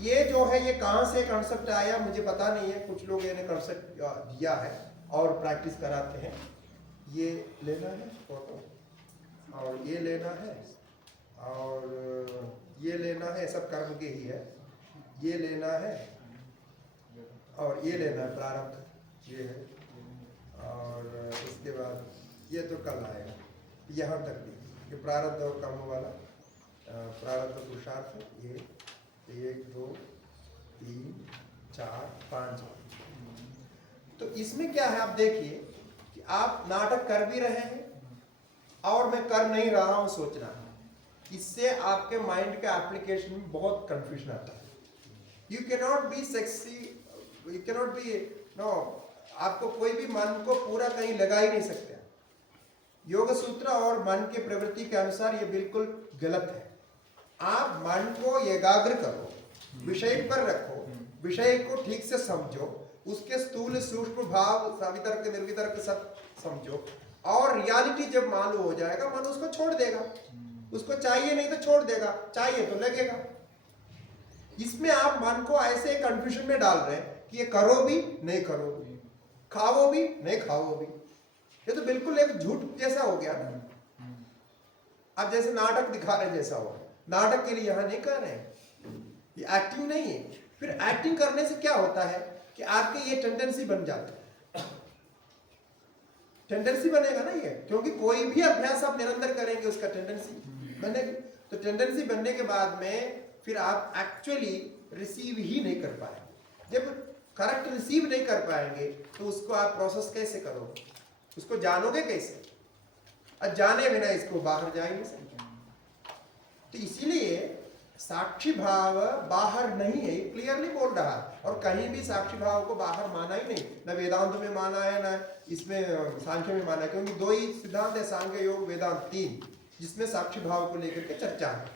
ये जो है, ये कहां से कॉन्सेप्ट आया मुझे पता नहीं है। कुछ लोग इन्हें कॉन्सेप्ट दिया है और प्रैक्टिस कराते हैं। ये लेना है फोटो, और ये लेना है, और ये लेना है, सब कर्म के ही है। ये लेना है और ये लेना है, प्रारब्ध ये है। और इसके बाद ये तो कल आएगा, यहाँ तक भी ये प्रारब्ध और कर्म वाला प्रारब्ध पुरुषार्थ। ये 1 2 3 4 5। तो इसमें क्या है, आप देखिए कि आप नाटक कर भी रहे हैं और मैं कर नहीं रहा हूं सोचना। इससे आपके माइंड के एप्लीकेशन में बहुत कंफ्यूजन आता है। You cannot be sexy, you cannot be no, आपको कोई भी मन को पूरा कहीं लगा ही नहीं सकते। योग सूत्र और मन के प्रवृत्ति के अनुसार ये बिल्कुल गलत है। आप मन को एकाग्र करो, विषय पर रखो, विषय को ठीक से समझो, उसके स्थूल सूक्ष्म भाव सवितर्क निर्वितर्क सब समझो, और रियलिटी जब मालूम हो जाएगा मन उसको छोड़ देगा। उसको चाहिए नहीं तो छोड़ देगा, चाहिए तो लगेगा। इसमें आप मन को ऐसे कंफ्यूजन में डाल रहे हैं कि ये करो भी नहीं करो भी, खाओ भी नहीं खाओ भी। ये तो बिल्कुल एक झूठ जैसा हो गया ना। अब जैसे नाटक दिखा रहे जैसा हुआ। नाटक के लिए यहां नहीं कर रहे हैं, ये एक्टिंग नहीं है। फिर एक्टिंग करने से क्या होता है कि आपके ये टेंडेंसी बन जाता है। टेंडेंसी बनेगा ना ये, क्योंकि कोई भी अभ्यास आप निरंतर करेंगे उसका टेंडेंसी बनेगी। तो टेंडेंसी बनने के बाद में फिर आप एक्चुअली रिसीव ही नहीं कर पाएंगे। जब करेक्ट रिसीव नहीं कर पाएंगे तो उसको आप प्रोसेस कैसे करोगे, उसको जानोगे कैसे? और जाने बिना इसको बाहर जा ही नहीं सकते। तो इसीलिए साक्षी भाव बाहर नहीं है, क्लियरली बोल रहा है। और कहीं भी साक्षी भाव को बाहर माना ही नहीं, न वेदांत में माना है, न इसमें सांख्य में माना है, क्योंकि दो ही सिद्धांत है, सांख्य योग वेदांत, तीन, जिसमें साक्षी भाव को लेकर के चर्चा है।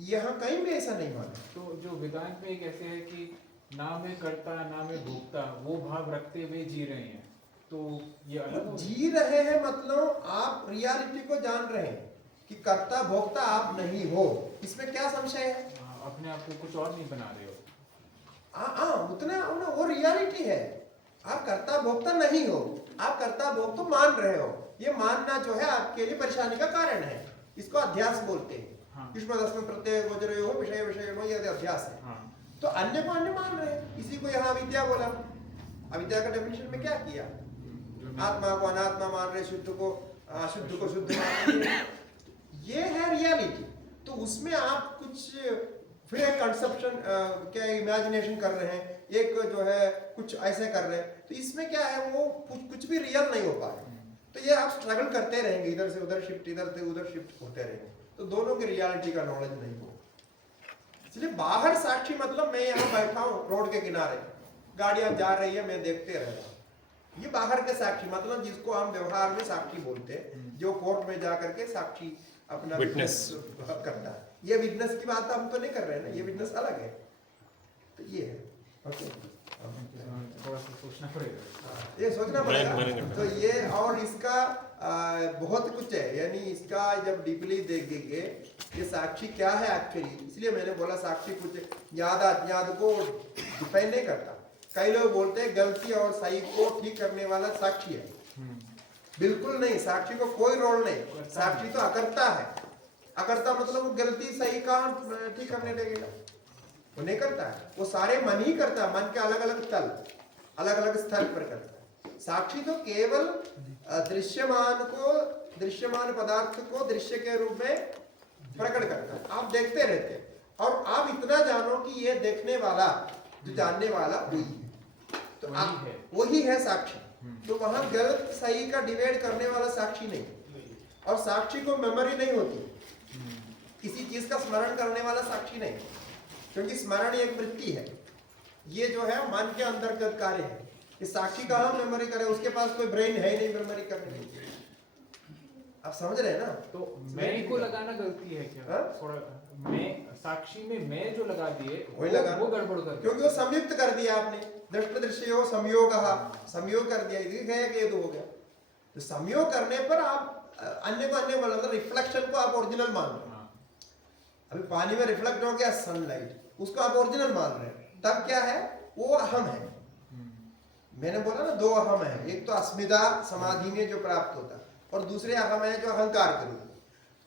यहाँ कहीं भी ऐसा नहीं माना। तो जो वेदांत में एक ऐसे है कि ना मैं करता ना मैं भोगता, वो भाव रखते हुए जी रहे हैं, तो ये अलग हो जी रहे हैं मतलब आप रियलिटी को जान रहे हैं कि कर्ता भोक्ता आप नहीं हो, इसमें क्या संशय है? अपने आप को कुछ और नहीं बना रहे हो। उतना वो रियलिटी है। आप कर्ता भोक्ता नहीं हो, आप कर्ता भोक्ता मान रहे हो। ये मानना जो है आपके लिए परेशानी का कारण है, इसको अध्यास बोलते हैं। युष्मदस्म प्रत्यय गोचरयो विषय विषय ये अध्यास है। तो अन्य को अन्य मान रहे हैं, इसी को यहाँ अविद्या बोला। अविद्या का डेफिनेशन में क्या किया? आत्मा को अनात्मा मान रहे, शुद्ध को अशुद्ध को शुद्ध मान रहे। ये है रियलिटी। तो उसमें आप कुछ फिर एक कंसेप्शन क्या इमेजिनेशन कर रहे हैं, एक जो है कुछ ऐसे कर रहे हैं, तो इसमें क्या है, वो कुछ भी रियल नहीं हो पा रहा। तो ये आप स्ट्रगल करते रहेंगे, इधर से उधर शिफ्ट, इधर से उधर शिफ्ट होते रहेंगे, तो दोनों की रियलिटी का नॉलेज नहीं हो। इसलिए बाहर साक्षी मतलब मैं यहाँ बैठा हूँ रोड के किनारे, गाड़ियां जा रही है, मैं देखते रह रहा हूँ। ये बाहर के साक्षी मतलब जिसको हम व्यवहार में साक्षी बोलते हैं, जो कोर्ट में जाकर के साक्षी अपना विटनेस करता है। ये विटनेस की बात हम तो नहीं कर रहे हैं ना, ये विटनेस अलग है। तो ये है, ओके, थोड़ा सा सोचना पड़ेगा, ये सोचना पड़ेगा। तो ये और इसका बहुत कुछ है, यानी इसका जब डीपली देखेंगे ये साक्षी क्या है एक्चुअली। इसलिए मैंने बोला साक्षी कुछ याद अज्ञात को डिफाइन नहीं करता। कई लोग बोलते हैं गलती और सही को ठीक करने वाला साक्षी है, बिल्कुल नहीं। साक्षी को कोई रोल नहीं, साक्षी तो अकर्ता है। अकर्ता मतलब वो गलती सही कहाँ ठीक करने लगेगा, वो नहीं करता है, वो सारे मन ही करता है। मन के अलग अलग तल, अलग अलग स्थल पर करता है। साक्षी तो केवल दृश्यमान पदार्थ को दृश्य के रूप में प्रकट करता है। आप देखते रहते हैं और आप इतना जानो कि ये देखने वाला, जो जानने वाला वही है, तो वही है साक्षी। तो वहां गलत सही का डिवाइड करने वाला साक्षी नहीं। और साक्षी को मेमोरी नहीं होती, किसी चीज का स्मरण करने वाला साक्षी नहीं, क्योंकि स्मरण एक वृत्ति है। ये जो है मन के अंतर्गत कार्य है। इस साक्षी कहाँ मेमोरी करे, उसके पास कोई ब्रेन है ही नहीं मेमोरी करने की। आप समझ रहे हैं ना? तो मैं को लगाना गलती है क्या? थोड़ा मैं साक्षी में मैं जो लगा दिए वो गड़बड़ कर, क्योंकि वो संयुक्त कर दिया आपने। दृष्ट दृश्यो संयोग, संयोग कर दिया, ये तो हो गया। तो संयोग करने पर आप अन्य को अन्य बोला, रिफ्लेक्शन को आप ओरिजिनल मान रहे हैं। अभी पानी में रिफ्लेक्ट हो गया सनलाइट, उसको आप ओरिजिनल मान रहे हैं, तब क्या है, वो अहम है। मैंने बोला ना दो अहम है, एक तो अस्मिता समाधि में जो प्राप्त होता है, और दूसरे अहम है जो अहंकार के रूप में।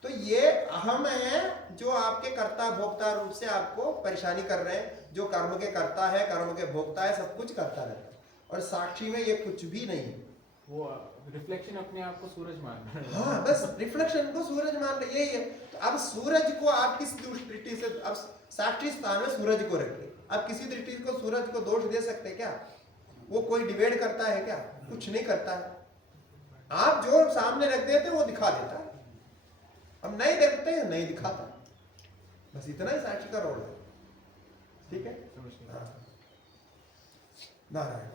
तो ये अहम है जो आपके कर्ता भोक्ता रूप से आपको परेशानी कर रहे हैं, जो कर्म के कर्ता है, कर्म के भोक्ता है, सब कुछ करता रहता है। और साक्षी में ये कुछ भी नहीं है। वो रिफ्लेक्शन अपने आप को सूरज मान रहा है। हाँ, बस रिफ्लेक्शन को सूरज मान रहे, यही है। तो अब सूरज को आप किस दृष्टि से, अब साक्षी स्थान में सूरज को रखिए, आप किसी दृष्टि को सूरज को दोष दे सकते क्या? वो कोई डिबेट करता है क्या? कुछ नहीं करता है। आप जो सामने रख देते वो दिखा देता है, अब नहीं देखते हैं नहीं दिखाता। बस इतना ही साक्षी का रोल है। ठीक है, नारायण।